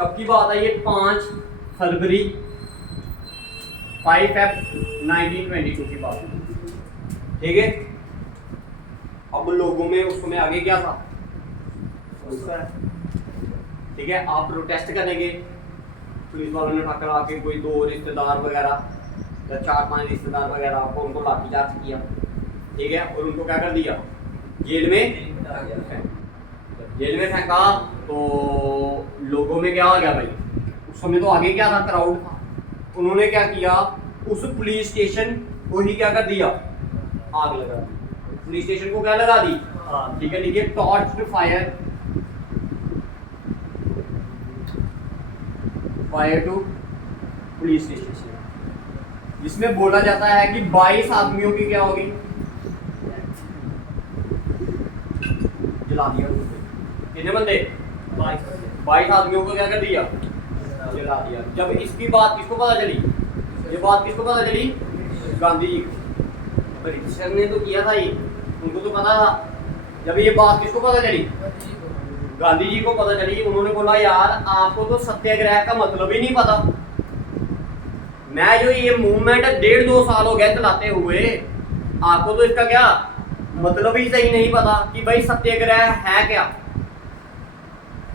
कब की बात है ये, 5 फरवरी 5 Feb 1922 की बात है। ठीक है। अब लोगों में उस समय आगे क्या था, ठीक है। आप प्रोटेस्ट करेंगे, पुलिस वालों ने टक्कर आके कोई 2 रिश्तेदार वगैरह या 4-5 रिश्तेदार वगैरह आपको उनको लाठीचार्ज किया, ठीक है, और उनको क्या कर दिया, जेल में फेंका। तो लोगों में क्या हो गया भाई, उस समय तो आगे क्या था, क्राउड था। उन्होंने क्या किया, उस पुलिस स्टेशन को ही क्या कर दिया, आग लगा दी। पुलिस स्टेशन को क्या लगा दी, ठीक है। लिखिए torch fire to police station, जिसमें बोला जाता है कि 22 आदमियों की क्या होगी, जला दिया। कितने बंदे, 22 आदमियों को क्या कर दिया, जला दिया। जब इसकी बात किसको पता चली, ये बात किसको पता चली, गांधी जी को। ब्रिटिशर ने तो किया था ये, उनको तो पता था। जब ये बात किसको पता चली, गांधी जी को पता चली। उन्होंने बोला यार आपको तो सत्याग्रह का मतलब ही नहीं पता। मैं जो ये मूवमेंट 1.5-2 साल हो गए चलाते हुए, आपको तो इसका क्या मतलब ही सही नहीं पता कि भाई सत्याग्रह है क्या,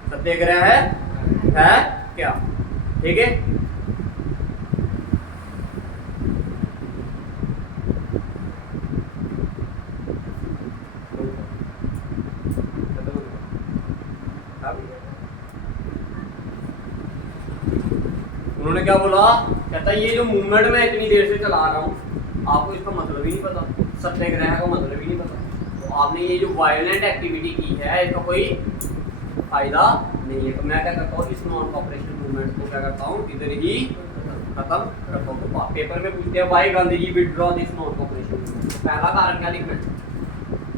सत्याग्रह है क्या, ठीक है। उन्होंने क्या बोला, कहता ये जो मूवमेंट मैं इतनी देर से चला रहा हूँ, आपको इसका मतलब ही नहीं पता, सत्याग्रह का मतलब ही नहीं पता। तो आपने ये जो वायलेंट एक्टिविटी की है, इसका कोई फायदा नहीं है। तो मैं क्या करता हूँ, इस नॉन कॉपरेशन मूवमेंट को क्या करता हूँ, इधर ही खत्म करता हूँ। तो पेपर में पूछते हैं भाई Gandhi ji withdraw this non cooperation movement, तो पहला कारण क्या लिखना है,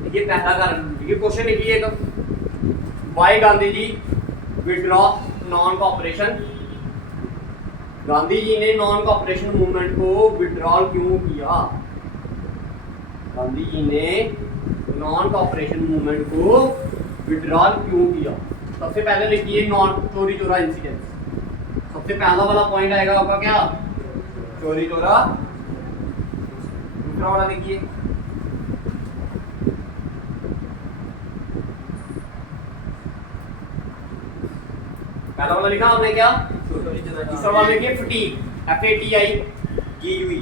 देखिए पहला कारण, देखिए क्वेश्चन लिखिएगा, Y Gandhi ji withdraw non cooperation, Gandhi ji ने नॉन कॉपरेशन मूवमेंट को विड्रॉल क्यों किया, गांधी जी ने नॉन कॉपरेशन मूवमेंट को विड्रॉल क्यों किया। सबसे पहले लिखिए नॉन चोरी चोरा इंसिडेंट, सबसे पहला वाला पॉइंट आएगा आपका क्या, चोरी चोरा। दूसरा वाला देखिए, पहला वाला लिखा आपने क्या, दूसरा वाला देखिए फटीग, FATIGUE,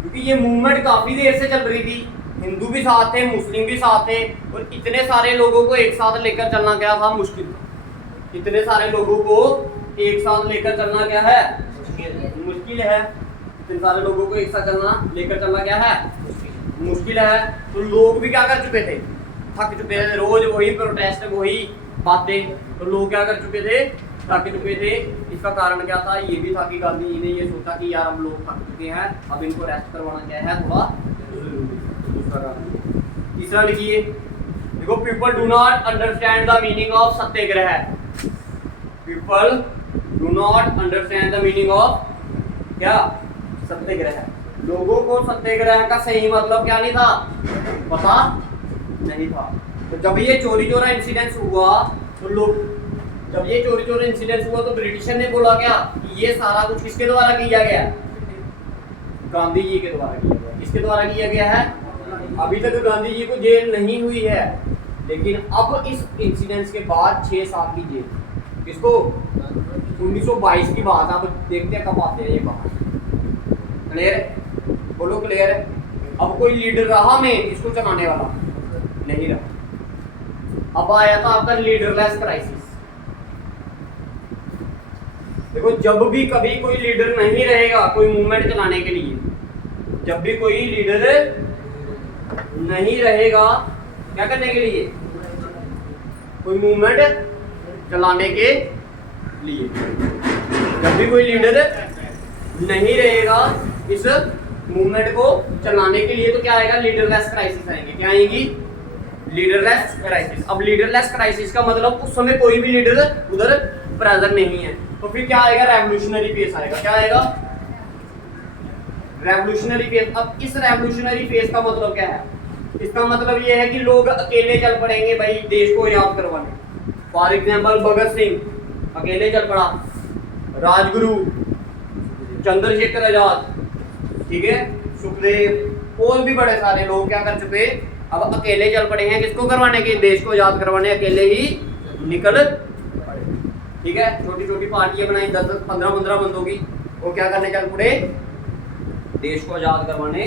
क्योंकि ये मूवमेंट काफी देर से चल रही थी, हिंदू भी साथ थे, मुस्लिम भी साथ थे, और इतने सारे लोगों को एक साथ लेकर चलना क्या था, मुश्किल था। इतने सारे लोगों को एक साथ लेकर चलना क्या है, मुश्किल है। इतने सारे लोगों को एक साथ चलना लेकर चलना क्या है, मुश्किल है। तो लोग भी क्या कर चुके थे, थक चुके थे, रोज वही प्रोटेस्ट, वही बातें, तो लोग क्या कर चुके थे, थक चुके थे। इसका कारण क्या था, ये भी था कि गांधी जी ने ये सोचा कि यार हम लोग थक चुके हैं, अब इनको रेस्ट करवाना क्या है थोड़ा दूसरा कारण। तीसरा लिखिए, देखो people do not understand the meaning of Satyagraha, people do not understand the meaning of क्या, सत्याग्रह। लोगों को सत्याग्रह का सही मतलब क्या नहीं था, पता नहीं था। तो जब ये चोरी चोरा इंसिडेंस हुआ, तो लोग, जब ये चोरी चोरी इंसिडेंस हुआ तो ब्रिटिशर ने बोला क्या कि ये सारा कुछ किसके द्वारा किया गया, गांधी जी के द्वारा किया गया। किसके द्वारा किया गया है, अभी तक गांधी जी को जेल नहीं हुई है, लेकिन अब इस इंसिडेंस के बाद 6 साल की जेल। किसको, 1922 की बात, अब देखते हैं कब आते हैं ये बात। क्लियर है, बोलो क्लियर है। अब कोई लीडर रहा में इसको चलाने वाला नहीं रहा। अब आया था आपका लीडरलेस क्राइसिस। देखो जब भी कभी कोई लीडर नहीं रहेगा कोई मूवमेंट चलाने के लिए, जब भी कोई लीडर नहीं रहेगा क्या करने के लिए, कोई मूवमेंट चलाने के लिए, जब भी कोई लीडर नहीं रहेगा इस मूवमेंट को चलाने के लिए, तो क्या आएगा, लीडरलेस क्राइसिस आएंगे। क्या आएंगी, लीडरलेस क्राइसिस। अब लीडरलेस क्राइसिस का मतलब उस समय कोई भी लीडर उधर प्रेजेंट नहीं है, तो फिर क्या आएगा, रेवोल्यूशनरी फेज आएगा। क्या आएगा, रेवोल्यूशनरी फेज। अब इस रेवोल्यूशनरी फेज का मतलब क्या है, इसका मतलब ये है कि लोग अकेले चल पड़ेंगे भाई देश को याद करवाने। फॉर एग्जाम्पल भगत सिंह अकेले चल पड़ा, राजगुरु, चंद्रशेखर आजाद, ठीक है, सुखदेव, और भी बड़े सारे लोग क्या कर चुके, अब अकेले चल पड़े हैं किसको करवाने के, देश को आजाद करवाने अकेले ही निकल पड़े। ठीक है, छोटी छोटी पार्टियां बनाई 10-10 15-15 बंदों की, वो क्या करने चल पड़े, देश को आजाद करवाने।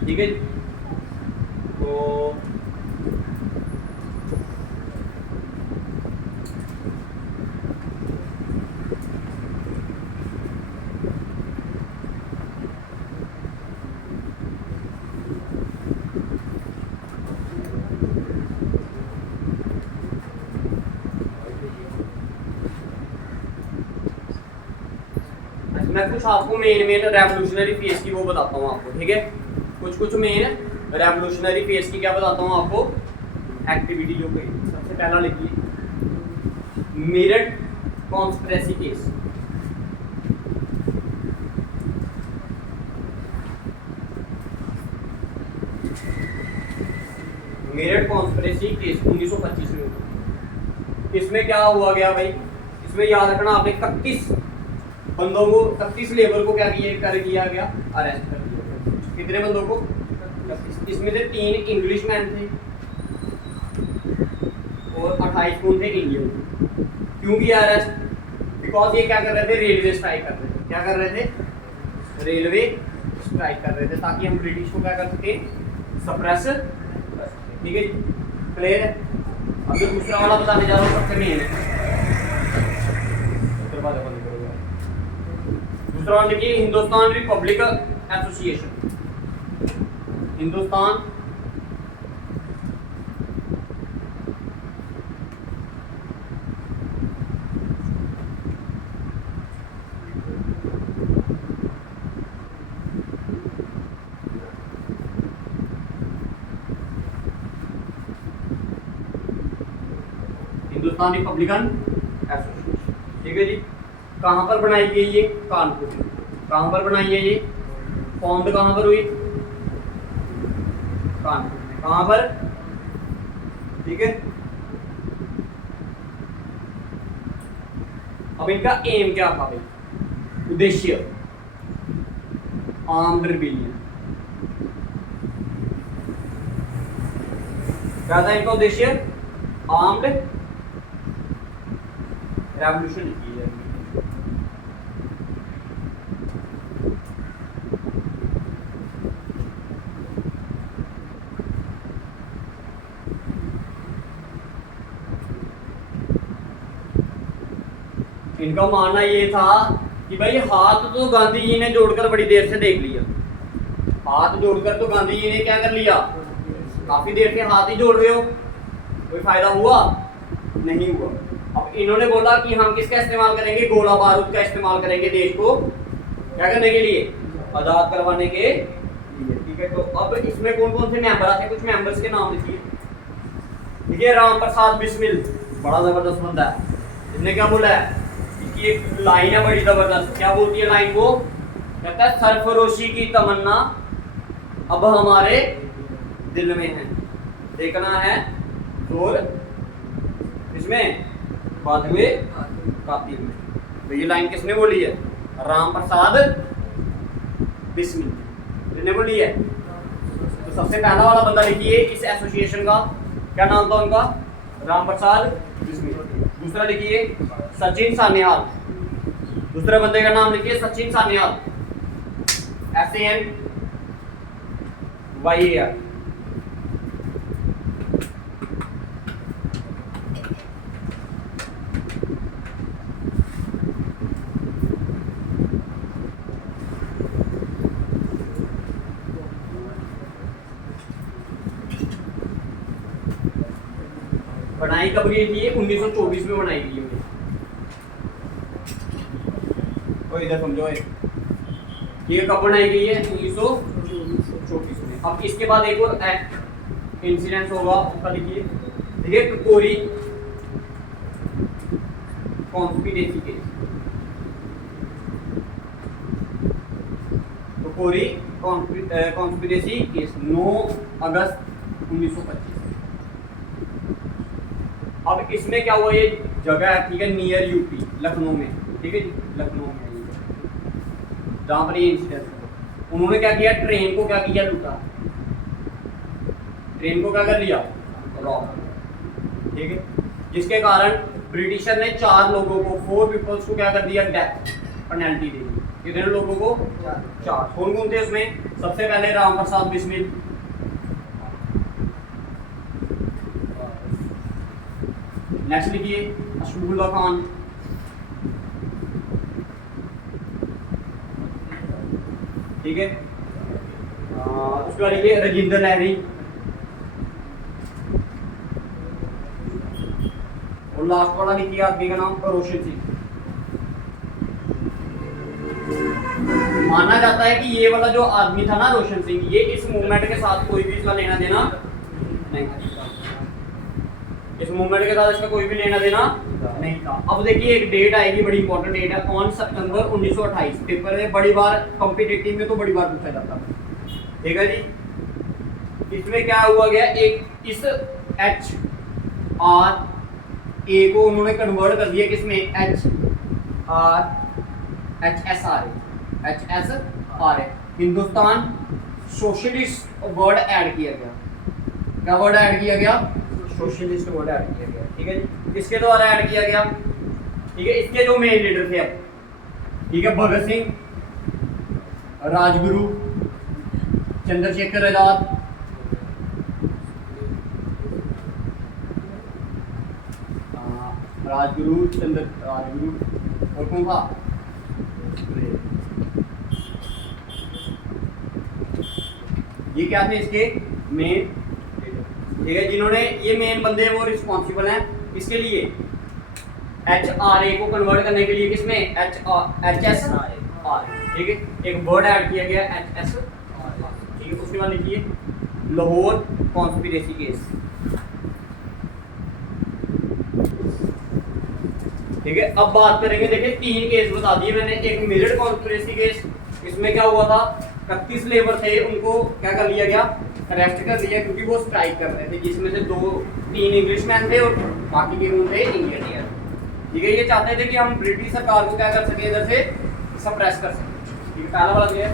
ठीक है, तो मैं कुछ आपको मेन रेवोल्यूशनरी फेज की वो बताता हूँ आपको। ठीक है, कुछ मेन रेवोल्यूशनरी फेज की क्या बताता हूँ आपको, एक्टिविटी जो गई। सबसे पहला लिखिए Meerut conspiracy case. Meerut conspiracy case 1925 में हुआ। इसमें क्या हुआ गया भाई, इसमें याद रखना आपने 31 बंदों को, 31 लेबर को क्या किया गया, अरेस्ट कर दिया गया। कितने बंदों को, 31। इसमें से 3 इंग्लिश मैन थे और 28 कौन थे, इंडियन। क्यों किया अरेस्ट, बिकॉज ये क्या कर रहे थे, रेलवे स्ट्राइक कर रहे थे। क्या कर रहे थे, रेलवे स्ट्राइक कर रहे थे, ताकि हम ब्रिटिश को क्या कर सके, सप्रेस। ठीक है, क्लियर है। अब जो दूसरा वाला बताने जा रहा हूँ सबसे मेन है, दूसरा वाला देखिए Hindustan Republic association. Hindustan Hindustan Republican association. ठीक है जी, कहाँ पर बनाई गई ये, कानपुर। कहाँ पर बनाई है ये, फॉर्म्ड कहाँ पर हुई, कानपुर में। कहाँ पर, ठीक है। अब इनका एम क्या था भाई, उद्देश्य, आर्म्ड रिबेलियन। क्या था इनका उद्देश्य, आर्म्ड रेवोल्यूशन की है। इनका मानना ये था कि भाई हाथ तो गांधी जी ने जोड़कर बड़ी देर से देख लिया, हाथ जोड़कर तो गांधी जी ने क्या कर लिया, काफी देर से हाथ ही जोड़ रहे हो, कोई फायदा हुआ नहीं हुआ। अब इन्होंने बोला कि हम किसका इस्तेमाल करेंगे, गोला बारूद का इस्तेमाल करेंगे देश को क्या करने के लिए, आजाद करवाने के लिए। ठीक है, तो अब इसमें कौन कौन से मेंबर आते हैं, कुछ मेंबर्स के नाम लिखिए। ठीक है, राम प्रसाद बिस्मिल, बड़ा जबरदस्त बंदा है। इसने क्या बोला है, इसकी एक लाइन है बड़ी जबरदस्त। क्या बोलती है लाइन वो, कहता है सरफरोशी की तमन्ना अब हमारे दिल में है, देखना है जोर इसमें बादुए कातिल में। तो ये लाइन किसने बोली है, राम प्रसाद बिस्मिल ने बोली है। तो सबसे पहला वाला बंदा लिखिए इस एसोसिएशन का, क्या नाम था उनका, राम प्रसाद बिस्मिल। दूसरा लिखिए सचिन सान्याल, दूसरे बंदे का नाम लिखिए सचिन सान्याल, SANYAL। बनाई कब गई थी, 1924 में बनाई गई है। तो इधर समझो ये कब बनाई गई है, 1924 में। अब इसके बाद एक और इंसिडेंस होगा, उसका लिखिए। देखिए ककोरी कॉन्स्पिरेसी केस, ककोरी कॉन्स्पिरेसी केस 9 अगस्त 1925। अब इसमें क्या हुआ, ये जगह है ठीक है नियर यूपी, लखनऊ में। ठीक है जी, लखनऊ में जहाँ पर ये इंसिडेंट हुआ। उन्होंने क्या किया, ट्रेन को क्या किया, लूटा, ट्रेन को क्या कर लिया, रॉब, ठीक है। जिसके कारण ब्रिटिशर ने 4 लोगों को, 4 पीपल्स को क्या कर दिया, डेथ पेनल्टी दे दी। कितने लोगों को, 4। कौन कौन थे उसमें, सबसे पहले राम प्रसाद बिस्मिल, नेक्स्ट लिखिए अशफाकुल्लाह खान, ठीक है। उसके बाद लिखिए राजेंद्र लहरी, और लास्ट वाला लिखिए आदमी का नाम रोशन सिंह। माना जाता है कि ये वाला जो आदमी था ना रोशन सिंह, ये इस मूवमेंट के साथ कोई भी इसका लेना देना नहीं था, इस मूवमेंट के साथ इसका कोई भी लेना देना नहीं था। अब देखिए एक डेट आएगी, बड़ी इंपॉर्टेंट डेट है, ऑन सितंबर 1928। पेपर में बड़ी बार, कॉम्पिटिटिव में तो बड़ी बार पूछा जाता है, ठीक है जी। इसमें क्या हुआ गया, एक इस एच आर ए को उन्होंने कन्वर्ट कर दिया किसमें, H S R A, Hindustan socialist word add किया गया। क्या वर्ड ऐड किया गया, सोशलिस्ट वर्ड ऐड किया गया, ठीक है जी। किसके द्वारा ऐड किया गया, ठीक है, इसके जो मेन लीडर थे, ठीक है, भगत सिंह, राजगुरु, चंद्रशेखर आजाद, राजगुरु और कौन था, ये क्या थे इसके मेन, ठीक है, जिन्होंने ये मेन बंदे वो रिस्पॉन्सिबल हैं इसके लिए, एच आर ए को कन्वर्ट करने के लिए, किसमें, एच एस आर, ठीक है। एक वर्ड ऐड किया गया एच एस, ठीक है। उसके बाद लिखिए लाहौर कॉन्स्पिरेसी केस, ठीक है। अब बात करेंगे, देखिए 3 केस बता दिए मैंने। एक मिरर कॉन्स्पिरेसी केस, इसमें क्या हुआ था, 31 लेबर थे, उनको क्या कर लिया गया, अरेस्ट कर लिया, क्योंकि वो स्ट्राइक कर रहे थे, जिसमें से 3 इंग्लिशमैन थे और बाकी के कौन थे, इंडियन, ठीक है। ये चाहते थे कि हम ब्रिटिश सरकार को क्या कर सके, इधर से सप्रेस कर सके, ठीक है, पहला वाला ये।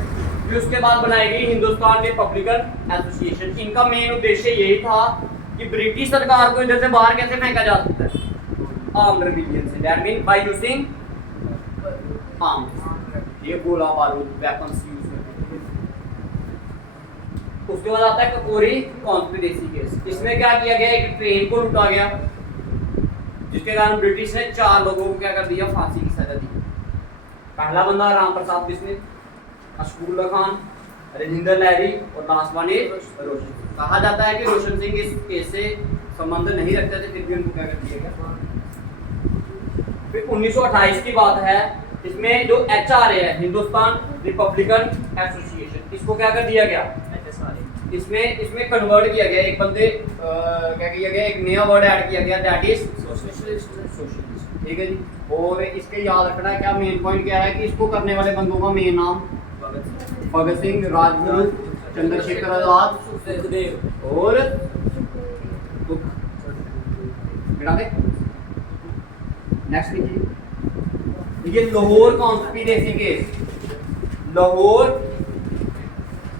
फिर उसके बाद बनाई गई हिंदुस्तान रिपब्लिकन एसोसिएशन। इनका मेन उद्देश्य यही था कि ब्रिटिश सरकार को इधर से बाहर कैसे फेंका जा सकता है, आर्म्ड रिबेलियन से, that mean by using arms, ये गोला बारूद वेपन्स यूज करके। उसके बाद आता है ककोरी कॉन्स्पिरेसी केस। इसमें क्या किया गया, एक ट्रेन को लूटा गया, जिसके कारण ब्रिटिश ने 4 लोगों को क्या कर दिया, फांसी की सजा दी। पहला बंदा राम प्रसाद बिस्मिल, अशफाकुल्लाह खान, राजेंद्र लहरी और लास्ट वन रोशन। कहा जाता है कि रोशन सिंह इस केस से संबंध नहीं रखते थे, फिर भी उनको क्या कर दिया गया। फिर 1928 की बात है, इसमें जो एचआरए है, हिंदुस्तान रिपब्लिकन एसोसिएशन, इसको क्या कर दिया गया, इसमें कन्वर्ट किया गया, एक बंदे क्या किया गया, एक नया वर्ड ऐड किया गया, दैट इज सोशलिस्ट, ठीक है जी। और इसके याद रखना है क्या, मेन पॉइंट क्या है कि इसको करने वाले बंदों का मेन नाम भगत सिंह, राजगुरु, चंद्रशेखर आजाद, सुखदेव और नेक्स्ट लिखिए Lahore conspiracy case, Lahore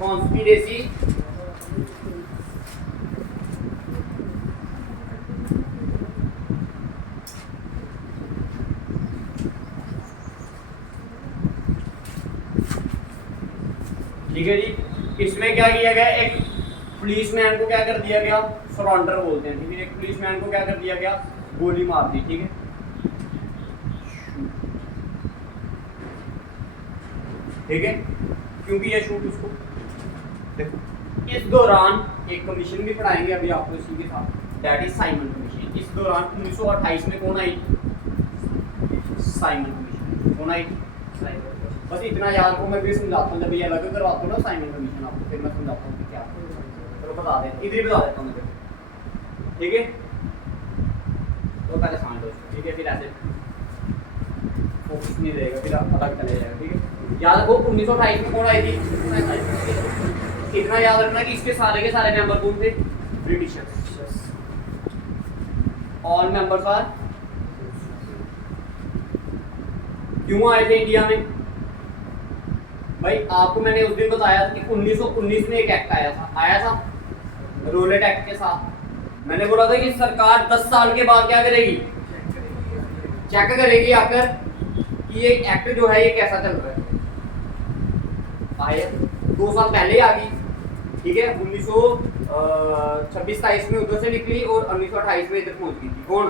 conspiracy ठीक है जी। इसमें क्या किया गया, एक पुलिसमैन को क्या कर दिया गया, सरेंडर बोलते हैं, ठीक है। एक पुलिसमैन को क्या कर दिया गया, गोली मार दी, ठीक है। ठीक है, क्योंकि ये शूट उसको देखो। इस दौरान एक कमीशन भी पढ़ाएंगे अभी आपको इसी के साथ, दैट इज साइमन कमीशन। इस दौरान 1928 में कौन आई, साइमन कमीशन। कौन आई, बस इतना याद को मैं भी समझाता हूँ, जब ये अलग करवाता हूँ ना साइमन कमीशन आपको, फिर मैं समझाता हूँ कि क्या। चलो बता दें, इधर ही बता देता हूँ मैं, ठीक है। तो पहले समझ लो, ठीक है, फिर ऐसे फोकस नहीं रहेगा, फिर अलग चले जाएगा, ठीक है। याद रखो 1928 में कौन आई थी, इतना याद रखना कि इसके सारे के सारे मेंबर कौन थे, ब्रिटिशर्स। ऑल मेंबर्स आर, क्यों आए थे इंडिया में, भाई आपको मैंने उस दिन बताया था कि 1919 में एक एक्ट आया था रोलेट एक्ट के साथ। मैंने बोला था कि सरकार 10 साल के बाद क्या करेगी, चेक करेगी आकर कि ये एक्ट जो है ये कैसा चल रहा है। आए 2 साल पहले आ गई, ठीक है। 1926-27 में उधर से निकली और 1928 में इधर पहुंच गई थी। कौन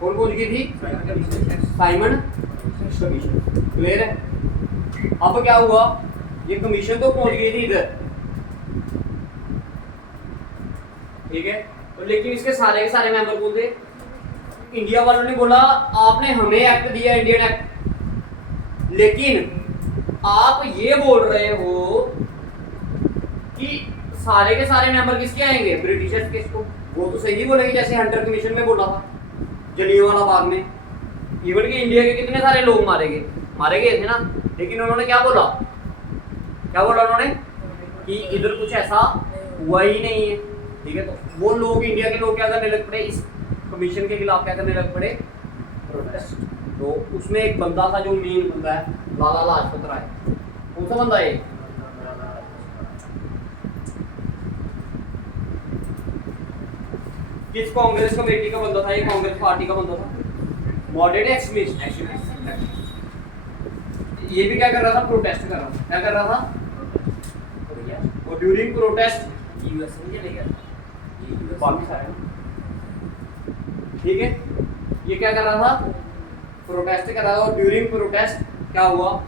पहुंच गई थी? Simon commission. क्लियर है? अब क्या हुआ, ये कमीशन तो पहुंच गई थी इधर, ठीक है, तो लेकिन इसके सारे के सारे मेंबर कौन थे? इंडिया वालों ने बोला आपने हमें एक्ट दिया, इंडियन एक्ट, लेकिन आप ये बोल रहे हो कि सारे के सारे मेंबर किसके आएंगे? ब्रिटिशर्स के। इसको वो तो सही बोलेंगे, जैसे हंटर कमीशन में बोला था जलियांवाला बाग में, इवन कि इंडिया के कितने सारे लोग मारे गए थे ना, लेकिन उन्होंने क्या बोला उन्होंने कि इधर कुछ ऐसा हुआ ही नहीं है, ठीक है। तो वो लोग, इंडिया के लोग क्या करने लग पड़े, इस कमीशन के खिलाफ क्या करने लग पड़े? प्रोटेस्ट। तो उसमें एक बंदा था जो मेन बंदा है, लाला लाजपत राय। कौन सा बंदा है? किस कांग्रेस कमेटी का बंदा था ये? कांग्रेस पार्टी का बंदा था, मॉडरेट एक्सट्रीमिस्ट। ये भी क्या कर रहा था? प्रोटेस्ट कर रहा था। क्या कर रहा था? और ड्यूरिंग प्रोटेस्ट यूएस में चले गया, वापस आया, ठीक है। ये क्या कर रहा था? प्रोटेस्ट कर रहा था। और ड्यूरिंग प्रोटेस्ट क्या हुआ?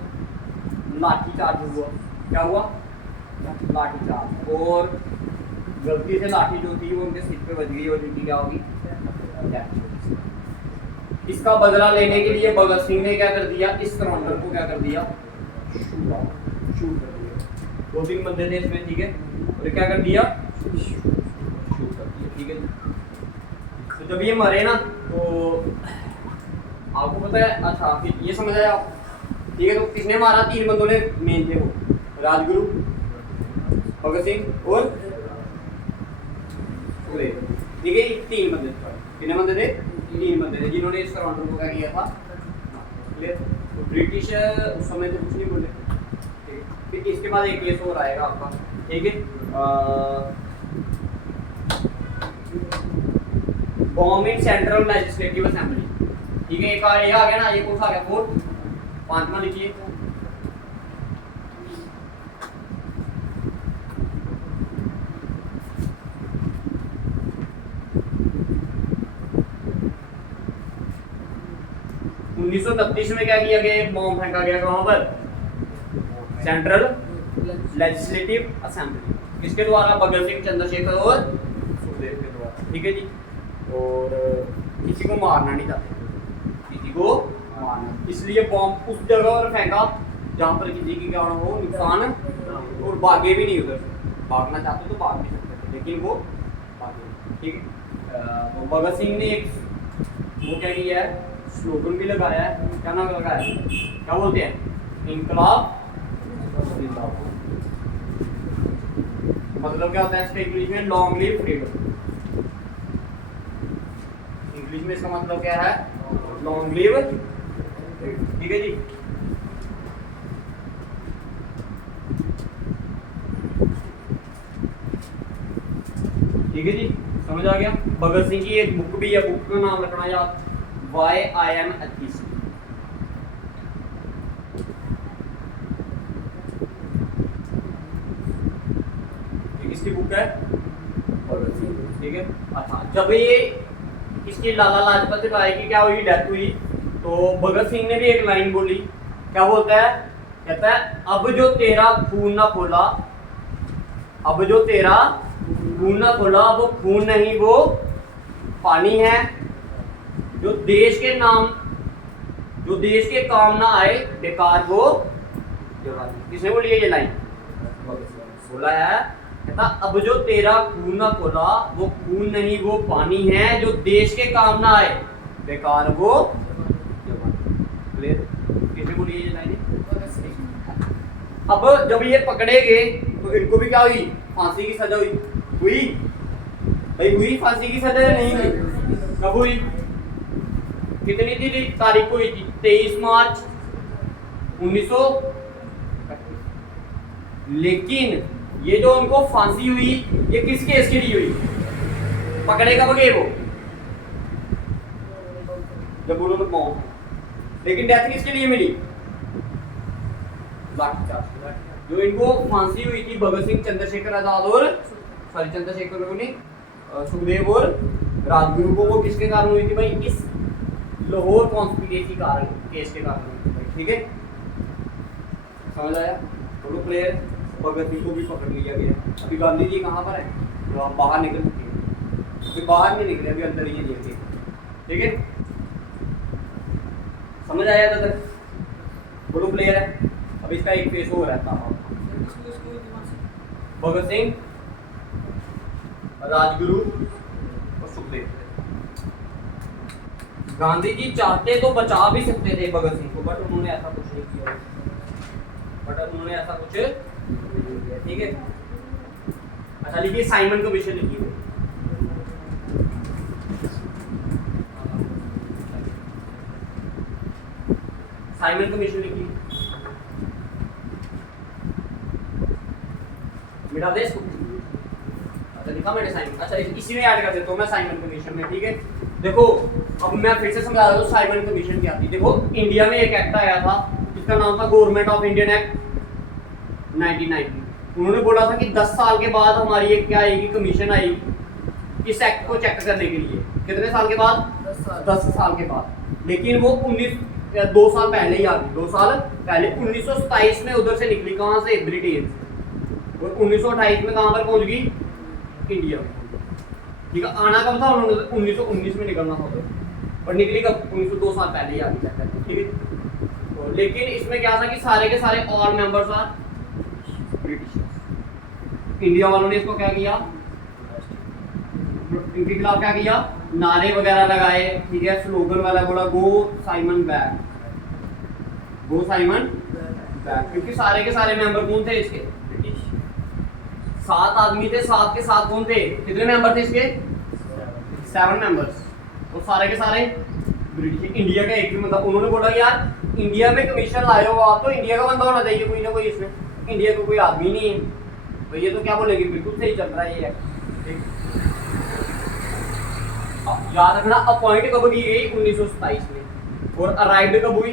लाठीचार्ज हुआ। क्या हुआ? लाठीचार्ज। और गलती से लाठी जो थी वो उनके सिर पे बज गई और उनकी क्या होगी? इसका बदला लेने के लिए भगत सिंह ने क्या कर दिया? इस कमांडर को क्या कर दिया? शूट कर दिया। 2-3 बंदे थे इसमें, ठीक है, और क्या कर दिया? शूट कर दिया, ठीक है। तो जब ये मरे ना, तो आपको पता है, अच्छा फिर ये समझ आया आप, ठीक है। तो किसने मारा? 3 बंदों ने मेन थे, वो राजगुरु, भगत सिंह और सुखदेव, ठीक है। 3 बंदे थे। कितने बंदे थे? 3 बंदे थे जिन्होंने इस कमांडर को क्या किया था? तो ब्रिटिश उस समय तो कुछ नहीं बोले, ठीक है। फिर इसके बाद एक केस और आएगा आपका, ठीक है, bomb in central legislative assembly, ठीक है। एक ये आ गया ना, ये कौन सा आ गया? 4th, 5वां लिखिए। उन्नीस सौ 29 में क्या किया गया? एक बॉम्ब फेंका गया। कहां पर? Central legislative assembly. किसके द्वारा? भगत सिंह, चंद्रशेखर और सुखदेव के द्वारा, ठीक है जी। और किसी को मारना नहीं चाहते, किसी को मारना, इसलिए बॉम्ब उस जगह पर फेंका जहां पर किसी की क्या हो नुकसान, और भागे भी नहीं उधर। भागना चाहते तो भाग नहीं सकते, लेकिन वो भागे, ठीक है। तो भगत सिंह ने एक वो क्या किया है? स्लोगन भी लगाया है। क्या नाम लगाया है? क्या बोलते हैं? इनकलाब जिंदाबाद। मतलब क्या होता है इसका इंग्लिश में? Long live freedom. इंग्लिश में इसका मतलब क्या है? लॉन्ग लिव, ठीक है जी। ठीक है जी, समझ आ गया। भगत सिंह की एक बुक भी है, बुक का नाम रखना याद, वाई आई एम एथिस्ट। किसकी बुक है? भगत सिंह, ठीक है। अच्छा, जब ये इसकी लाला लाजपत राय की क्या हुई? डेथ हुई। तो भगत सिंह ने भी एक लाइन बोली। क्या बोलता है? कहता है अब जो तेरा खून ना खोला, अब जो तेरा खून ना खोला वो खून नहीं, वो पानी है। जो देश के नाम, जो देश के काम ना आए बेकार वो जवानी। किसने बोली है ये लाइन? बोला है। कहता अब जो तेरा खून ना खोला वो खून नहीं, वो पानी है। जो देश के काम ना आए बेकार वो जवानी। क्लियर? किसने बोली है ये लाइन? अब जब ये पकड़े गए तो इनको भी क्या हुई? फांसी की सजा हुई भाई, हुई फांसी की सजा नहीं हुई? कब हुई? कितनी थी तारीख को हुई थी? 23 मार्च 1931। लेकिन ये जो उनको फांसी हुई ये किस केस के लिए हुई? पकड़े कब गए वो? जब उन्होंने मौत, लेकिन डेथ किसके लिए मिली? जो इनको फांसी हुई थी भगत सिंह, चंद्रशेखर आजाद और चंद्रशेखर को नहीं, सुखदेव और राजगुरु को, वो किसके कारण हुई थी भाई? इस लाहौर कॉन्स्पिरेसी कारण, केस के कारण। ठीक है, समझ आया? तो प्लेयर भगत सिंह को भी पकड़ लिया गया। अभी गांधी जी कहाँ पर है? तो आप बाहर निकल चुके हैं, अभी बाहर नहीं निकले, अभी अंदर ही निकले। ठीक है, समझ आया था तक? बोलो प्लेयर है। अब इसका एक फेस हो रहता है भगत सिंह, राजगुरु और सुखदेव। गांधी जी चाहते तो बचा भी सकते थे भगत सिंह को, बट उन्होंने ऐसा कुछ नहीं किया। ठीक है, अच्छा लिखिए साइमन कमीशन लिखिए। साइमन कमीशन लिखिए, मिटा दे इसको। अच्छा लिखा मैंने साइमन। अच्छा इसी में ऐड कर देता हूँ मैं साइमन कमीशन में। ठीक है, देखो अब मैं फिर से समझा रहा हूँ साइमन कमीशन क्या थी। देखो इंडिया में एक एक्ट आया था जिसका नाम था गवर्नमेंट ऑफ इंडियन एक्ट 1990। उन्होंने बोला था कि 10 साल के बाद हमारी एक क्या आएगी, कमीशन आएगी इस एक्ट को चेक करने के लिए। कितने साल के बाद? 10 साल के बाद। लेकिन वो 2 साल पहले ही आ गई, 2 साल पहले 1927 में उधर से निकली। कहाँ से? ब्रिटेन से। और 1928 में कहाँ पर पहुंच गई? इंडिया में। ठीक है, आना कब था उन्होंने? 1919 में निकलना था उधर, और निकली कब? 2 साल पहले ही आ गई चक्कर। ठीक है, लेकिन इसमें क्या था कि सारे के सारे all members are British. India वालों ने इसको क्या किया? इनके खिलाफ क्या किया? नारे वगैरह लगाए। ठीक है, स्लोगन वाला बोला go Simon back, go Simon back, क्योंकि सारे के सारे मेंबर कौन थे इसके? ब्रिटिश। 7 आदमी थे, 7 के 7 कौन थे? कितने मेंबर थे इसके? 7 मेंबर्स, और सारे के सारे ब्रिटिश। इंडिया का एक भी मतलब, उन्होंने बोला यार इंडिया में कमीशन लाए हो आप, तो इंडिया का बंदा होना चाहिए कोई ना कोई इसमें। इंडिया को कोई आदमी नहीं है तो ये तो क्या बोलेंगे, बिल्कुल सही चल रहा है ये। ठीक, याद रखना अपॉइंट कब की गई? 1927 में, और अराइव्ड कब हुई?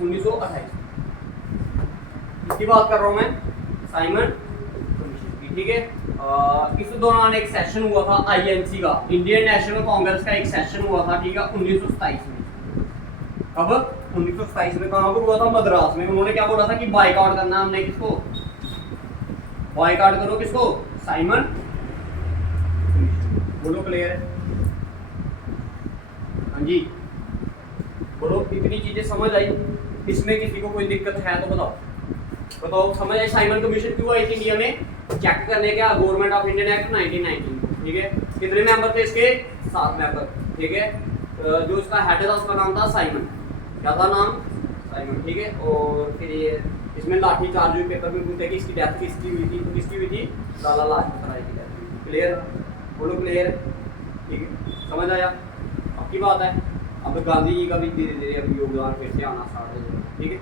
1928। इसकी बात कर रहा हूं मैं, साइमन कमीशन की। ठीक है, इस दौरान एक सेशन हुआ था आईएनसी का, इंडियन नेशनल कांग्रेस का एक सेशन हुआ था। ठीक है, 1927 में। कब? 1927 में। कहां पर हुआ था? मद्रास में। उन्होंने क्या बोला था कि बायकॉट करना हमने, किसको? बायकॉट करो, किसको? साइमन। बोलो क्लियर है? हाँ जी बोलो। इतनी चीजें समझ आई? इसमें किसी को कोई दिक्कत है तो बताओ समझ आई? साइमन कमीशन क्यों आई थी इंडिया में? चेक करने का गवर्नमेंट ऑफ इंडियन एक्ट 1990। ठीक है, कितने मेंबर थे इसके? 7 मेंबर। ठीक है, जो इसका हेड था उसका नाम था साइमन। क्या था नाम? साइमन। ठीक है, और फिर ये इसमें लाठी चार्ज हुई, पेपर में पूछते कि इसकी डेथ किसकी हुई थी? तो किसकी हुई थी? लाला लाजपत राय की डेथ। क्लियर? बोलो क्लियर? ठीक है, समझ आया? अब की बात है, अब गांधी जी का भी धीरे धीरे अभी योगदान फिर से आना स्टार्ट हो गया। ठीक है,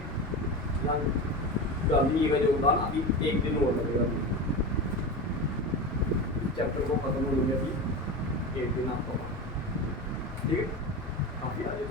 गांधी जी का योगदान अभी 1 दिन और लगेगा। चैप्टर को खत्म होने में अभी 1 दिन आपको। ठीक है, काफी आगे